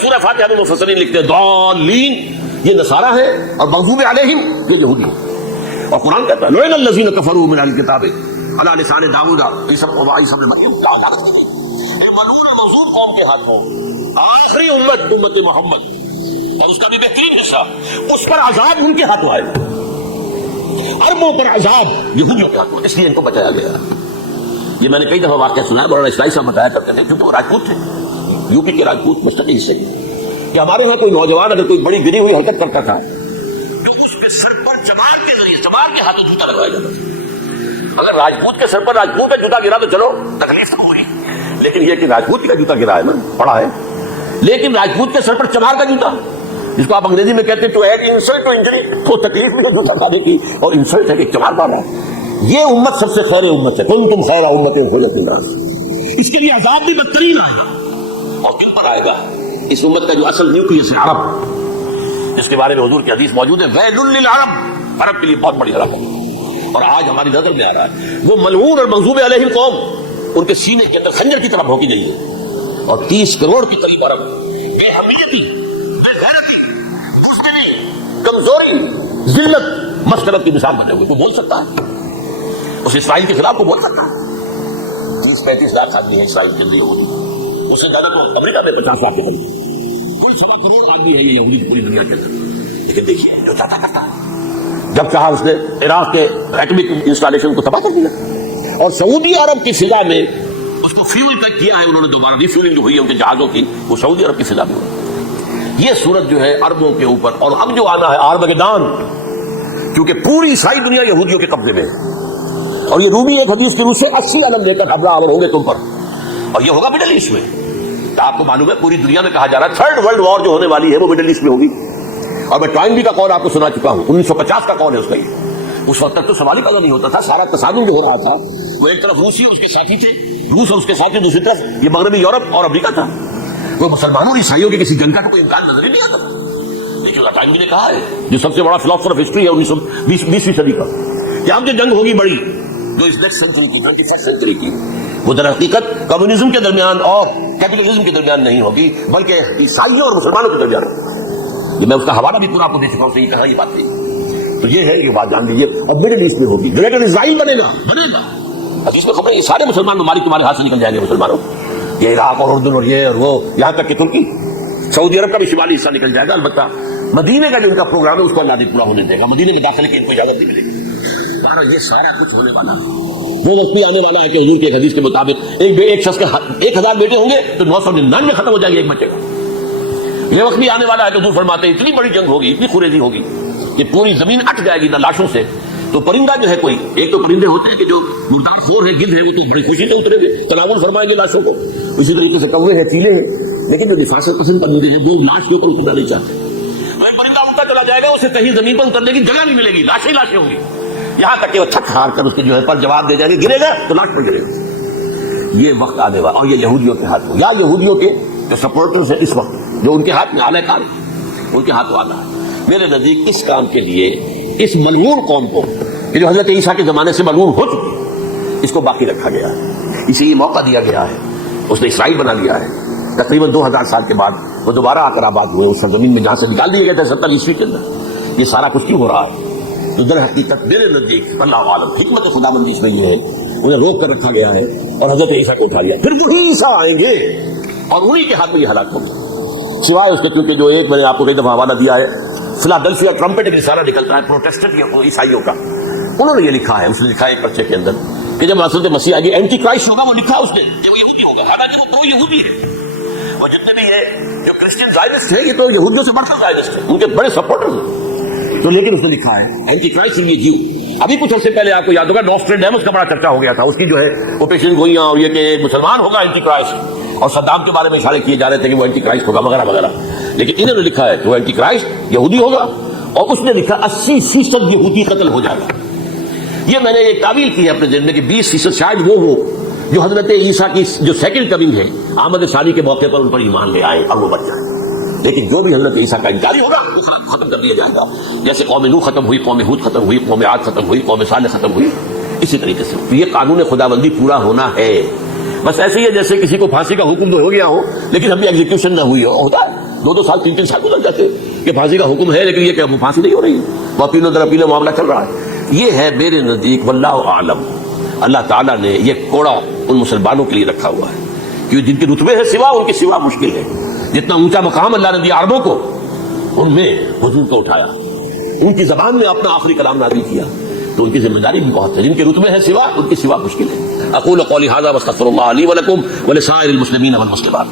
سورہ فاتحہ میں مفسرین لکھتے ہیں ضالین، یہ نصارہ ہے، اور مغضوب علیہم یہ یہودی ہے. اور قرآن کہتا ہے لعن الذین کفروا من اہل الکتاب علی لسان داؤد عیسیٰ ابن مریم. ملعون مغضوب قوم کے ہاتھوں آخری امت محمد اور اس کا بھی بہترین حصہ، اس پر عذاب ان کے ہاتھوں آئے. اربوں پر عذاب یہودیوں کے ہاتھوں، اس لیے ان کو بچایا گیا. یہ میں نے کئی دفعہ واقعہ سنا ہے، مولانا اسلائی صاحب بتایا کرتے ہیں، کیونکہ وہ راجپوت تھے، یو پی کے راجپوت مستقل سے، کہ ہمارے وہاں کوئی نوجوان اگر کوئی بڑی گری ہوئی حرکت کرتا تھا تو اس کے سر پر چمار کے ذریعے، چمار کے ہاتھوں جوتا لگایا جاتا تھا. اگر راجپوت کے سر پر راجپوت کا جوتا گرا تو چلو تکلیف تو ہوئی، لیکن یہ کہ راجپوت کا جوتا گرا ہے نا، پڑا ہے. لیکن راجپوت کے سر پر چمار کا جوتا، جس کو آپ انگریزی میں کہتے ہیں to add insult to injury, تو تکلیف بھی ہے جوتا کھانے کی اور انسلٹ ہے کہ چمار مارا. یہ امت سب سے خیر امت ہے، کنتم خیر امت اخرجت للناس. اس کے لیے عذاب بھی بدترین آئے گا اور کن پر آئے گا؟ اس امت کا جو اصل نیوکلیس ہے عرب، جس کے بارے میں حضور کی حدیث موجود ہے ویل للعرب، عرب کے لیے بہت بڑی عرب ہے. اور آج ہماری نظر میں آ رہا ہے وہ ملعون اور مغضوب علیہ قوم، ان کے سینے کے اندر خنجر کی طرح بھونکی گئی ہے. اور 30 کروڑ کی قریب عرب بے حمیتی، بے غیرتی، بزدلی، کمزوری، ذلت، مسخرت کی مثال بنے ہوئے. وہ بول سکتا ہے اس اسرائیل کے خلاف، کو بول سکتا ہے. 30-35 لاکھ آدمی ہیں اسرائیل کے اندر، اس سے زیادہ تو امریکہ میں 50 لاکھ کے قریب، کوئی 1.25 کروڑ آدمی ہے یہ یہودی پوری دنیا کے اندر. لیکن دیکھیے جو چاہتا کرتا ہے. جب چاہا اس نے عراق کے ایٹمک انسٹالیشن کو تباہ کر دیا، اور سعودی عرب کی فضا میں اس کو فیول تک کیا ہے انہوں نے، دوبارہ ری فیولنگ جو ہوئی ہے ان کے جہازوں کی وہ سعودی عرب کی فضا میں ہوئی. یہ صورت جو ہے عربوں کے اوپر، اور اب جو آنا ہے آرمگیدان، کیونکہ پوری عیسائی دنیا یہودیوں کے قبضے میں ہے. اور یہ رومی ایک حدیث کی روح سے 80 علم لے کر حملہ آور ہوں گے تم پر، اور یہ ہوگا مڈل ایسٹ میں. آپ کو معلوم ہے پوری دنیا میں کہا جا رہا ہے 3rd ورلڈ وار جو ہونے والی ہے وہ مڈل ایسٹ میں ہوگی. اور میں ٹوائنبی کا قول آپ کو سنا چکا ہوں، 1950 کا قول ہے اس کا. یہ اس وقت تک تو سوال ہی پیدا نہیں ہوتا تھا. سارا تصادم جو ہو رہا تھا وہ ایک طرف روسی اور اس کے ساتھی تھے، روس اور اس کے ساتھی، دوسری طرف یہ مغربی یورپ اور امریکہ تھا. وہ مسلمانوں اور عیسائیوں کے کسی جنگ کا تو کوئی امکان نظر ہی نہیں آتا تھا. لیکن ٹوائنبی نے کہا ہے، جو سب سے بڑا فلاسفر آف ہسٹری ہے 1920ویں صدی کا، کہ اب جو جنگ ہوگی بڑی جو اس نیکسٹ سینچری کی، 21st سینچری کی، وہ در حقیقت کمیونزم کے درمیان اور کیپٹلزم کے درمیان نہیں ہوگی بلکہ عیسائیوں اور مسلمانوں کے درمیان ہوگی. میں اس کا حوالہ بھی پورا آپ کو دے چکا ہوں, صحیح کہا یہ بات تھی. تو یہ ہے, یہ بات جان لیجیے. اور مڈل ایسٹ میں ہوگی, گریٹر اسرائیل بنے گا. حدیث میں خبر ہے, یہ سارے مسلمان ممالک تمہارے ہاتھ سے نکل جائیں گے مسلمانوں, یہ عراق اور اردن اور یہ اور وہ, یہاں تک کہ ترکی, سعودی عرب کا بھی شمالی حصہ نکل جائے گا. البتہ مدینے کا جو ان کا پروگرام ہے اس کو اللہ نہیں پورا ہونے دے گا, مدینے میں داخلے کی ان کو اجازت نہیں ملے گی. یہ سارا کچھ ہونے والا ہے. وہ وقت بھی آنے والا ہے کہ حضور کے حدیث کے مطابق ایک شخص کے 1000 بیٹے ہوں گے تو 999 ختم ہو جائے گے ایک بچے کا. یہ وقت بھی آنے والا ہے کہ حضور فرماتے ہیں اتنی بڑی جنگ ہوگی, اتنی خوریزی ہوگی کہ پوری زمین اٹ جائے گی نہ لاشوں سے. تو پرندہ جو ہے کوئی, ایک تو پرندے ہوتے ہیں کہ جو مردار خور ہے, گدھ ہے, وہ تو بڑی خوشی سے اتریں گے, تناول فرمائیں گے لاشوں کو. اسی طریقے سے کوے ہیں, چیلے ہیں, لیکن جو نفاست پسند پرندے ہیں وہ لاش کے اوپر اترنا نہیں چاہتے. پرندہ اٹھتا چلا جائے گا, اسے کہیں زمین پر اترنے کی جگہ نہیں ملے گی, لاشیں لاشیں ہوں گی, یہاں تک کہ وہ تھک ہار کر اس کے جو ہے پر جواب دے جائیں گے, گرے گا تو لاش پر گرے گا. یہ وقت آنے والا, اور یہ یہودیوں کے ہاتھ میں, یا یہودیوں کے جو سپورٹرز ہیں اس وقت, جو ان کے ہاتھ میں اعلی کار ان کے ہاتھ والا ہے. میرے نزدیک اس کام کے لیے اس ملعون قوم کو کہ جو حضرت عیسیٰ کے زمانے سے ملعون ہو چکی, اس کو باقی رکھا گیا ہے, اسے یہ موقع دیا گیا ہے. اس نے اسرائیل بنا لیا ہے. تقریباً 2000 سال کے بعد وہ دوبارہ آ کر آباد ہوئے اس سرزمین میں جہاں سے نکال دیے گئے تھے 70 عیسوی کے اندر. یہ سارا کچھ کیوں ہو رہا ہے؟ تو در حقیقت میرے نزدیک اللہ عالم حکمت خداوندی اس میں یہ ہے, انہیں روک کر رکھا گیا ہے اور حضرت عیسیٰ کو اٹھا لیا. پھر وہی عیسیٰ آئیں گے اور انہی کے ہاتھ میں یہ ہلاک ہوگا. سوائے اس کے کیونکہ جو ایک میں نے آپ کو کئی دفعہ حوالہ دیا ہے, فلاڈلفیا ٹرمپٹ ایک رسالہ نکلتا ہے پروٹیسٹنٹ عیسائیوں کا, انہوں نے یہ لکھا ہے, اس نے لکھا ہے ایک پرچے کے اندر کہ جب حضرت مسیح آئے گی اینٹی کرائسٹ ہوگا, وہ لکھا اس نے کہ وہ یہودی ہوگا, حالانکہ وہ تو یہودی ہے. اور جتنے بھی ہیں جو کرسچن زائنسٹ ہیں, یہ تو یہودیوں سے بڑھ کر زائنسٹ ہیں, ان کے بڑے سپورٹر ہیں. تو لیکن اس نے لکھا ہے اینٹی کرائسٹ یہ جیو. ابھی کچھ عرصے پہلے آپ کو یاد ہوگا نوسٹریڈیمس کا بڑا چرچا ہو گیا تھا, اس کی جو ہے وہ پیشن گوئیاں اور یہ کہ مسلمان ہوگا اینٹی کرائسٹ, اور صدام کے بارے میں اشارے کیے جا رہے تھے کہ وہ اینٹی کرائسٹ ہوگا وغیرہ وغیرہ. لیکن انہوں نے لکھا ہے کہ وہ اینٹی کرائسٹ یہودی ہوگا, اور اس نے لکھا 80% یہودی قتل ہو جائے گا. یہ میں نے ایک تعویل کی ہے اپنے ذہن میں کہ 20% شاید وہ ہو جو حضرت عیسیٰ کی جو سیکنڈ کمنگ ہے آمد ثانی کے موقع پر ان پر ایمان لے آئے اور وہ بچ جائیں. لیکن جو بھی حضرت عیسیٰ کا انکاری ہوگا اس کو ختم کر دیا جائے گا. جیسے قوم نوح ختم ہوئی, قوم ہود ختم ہوئی, قوم عاد ختم ہوئی, قوم صالح ختم ہوئی, اسی طریقے سے یہ قانون خداوندی پورا ہونا ہے. بس ایسے ہی ہے جیسے کسی کو پھانسی کا حکم تو ہو گیا ہو لیکن ابھی ایگزیکیوشن نہ ہوئی ہو, ہوتا ہے 2-2 سال 3-3 سال گزر جاتے کہ پھانسی کا حکم ہے لیکن یہ کہ پھانسی نہیں ہو رہی, وہ اپیلوں در اپیلوں معاملہ چل رہا ہے. یہ ہے میرے نزدیک واللہ اعلم, اللہ تعالیٰ نے یہ کوڑا ان مسلمانوں کے لیے رکھا ہوا ہے کہ جن کے رتبے ہے سوا, ان کے سوا مشکل ہے. جتنا اونچا مقام اللہ نے دیا عربوں کو, ان میں حضور کو اٹھایا, ان کی زبان میں اپنا آخری کلام نازل کیا, تو ان کی ذمہ داری بھی بہت ہے. جن کے رتبے ہے سوا, ان کے سوا مشکل ہے. اقول قولی ھذا واستغفر اللہ لی ولکم ولسائر المسلمین والمسلمات.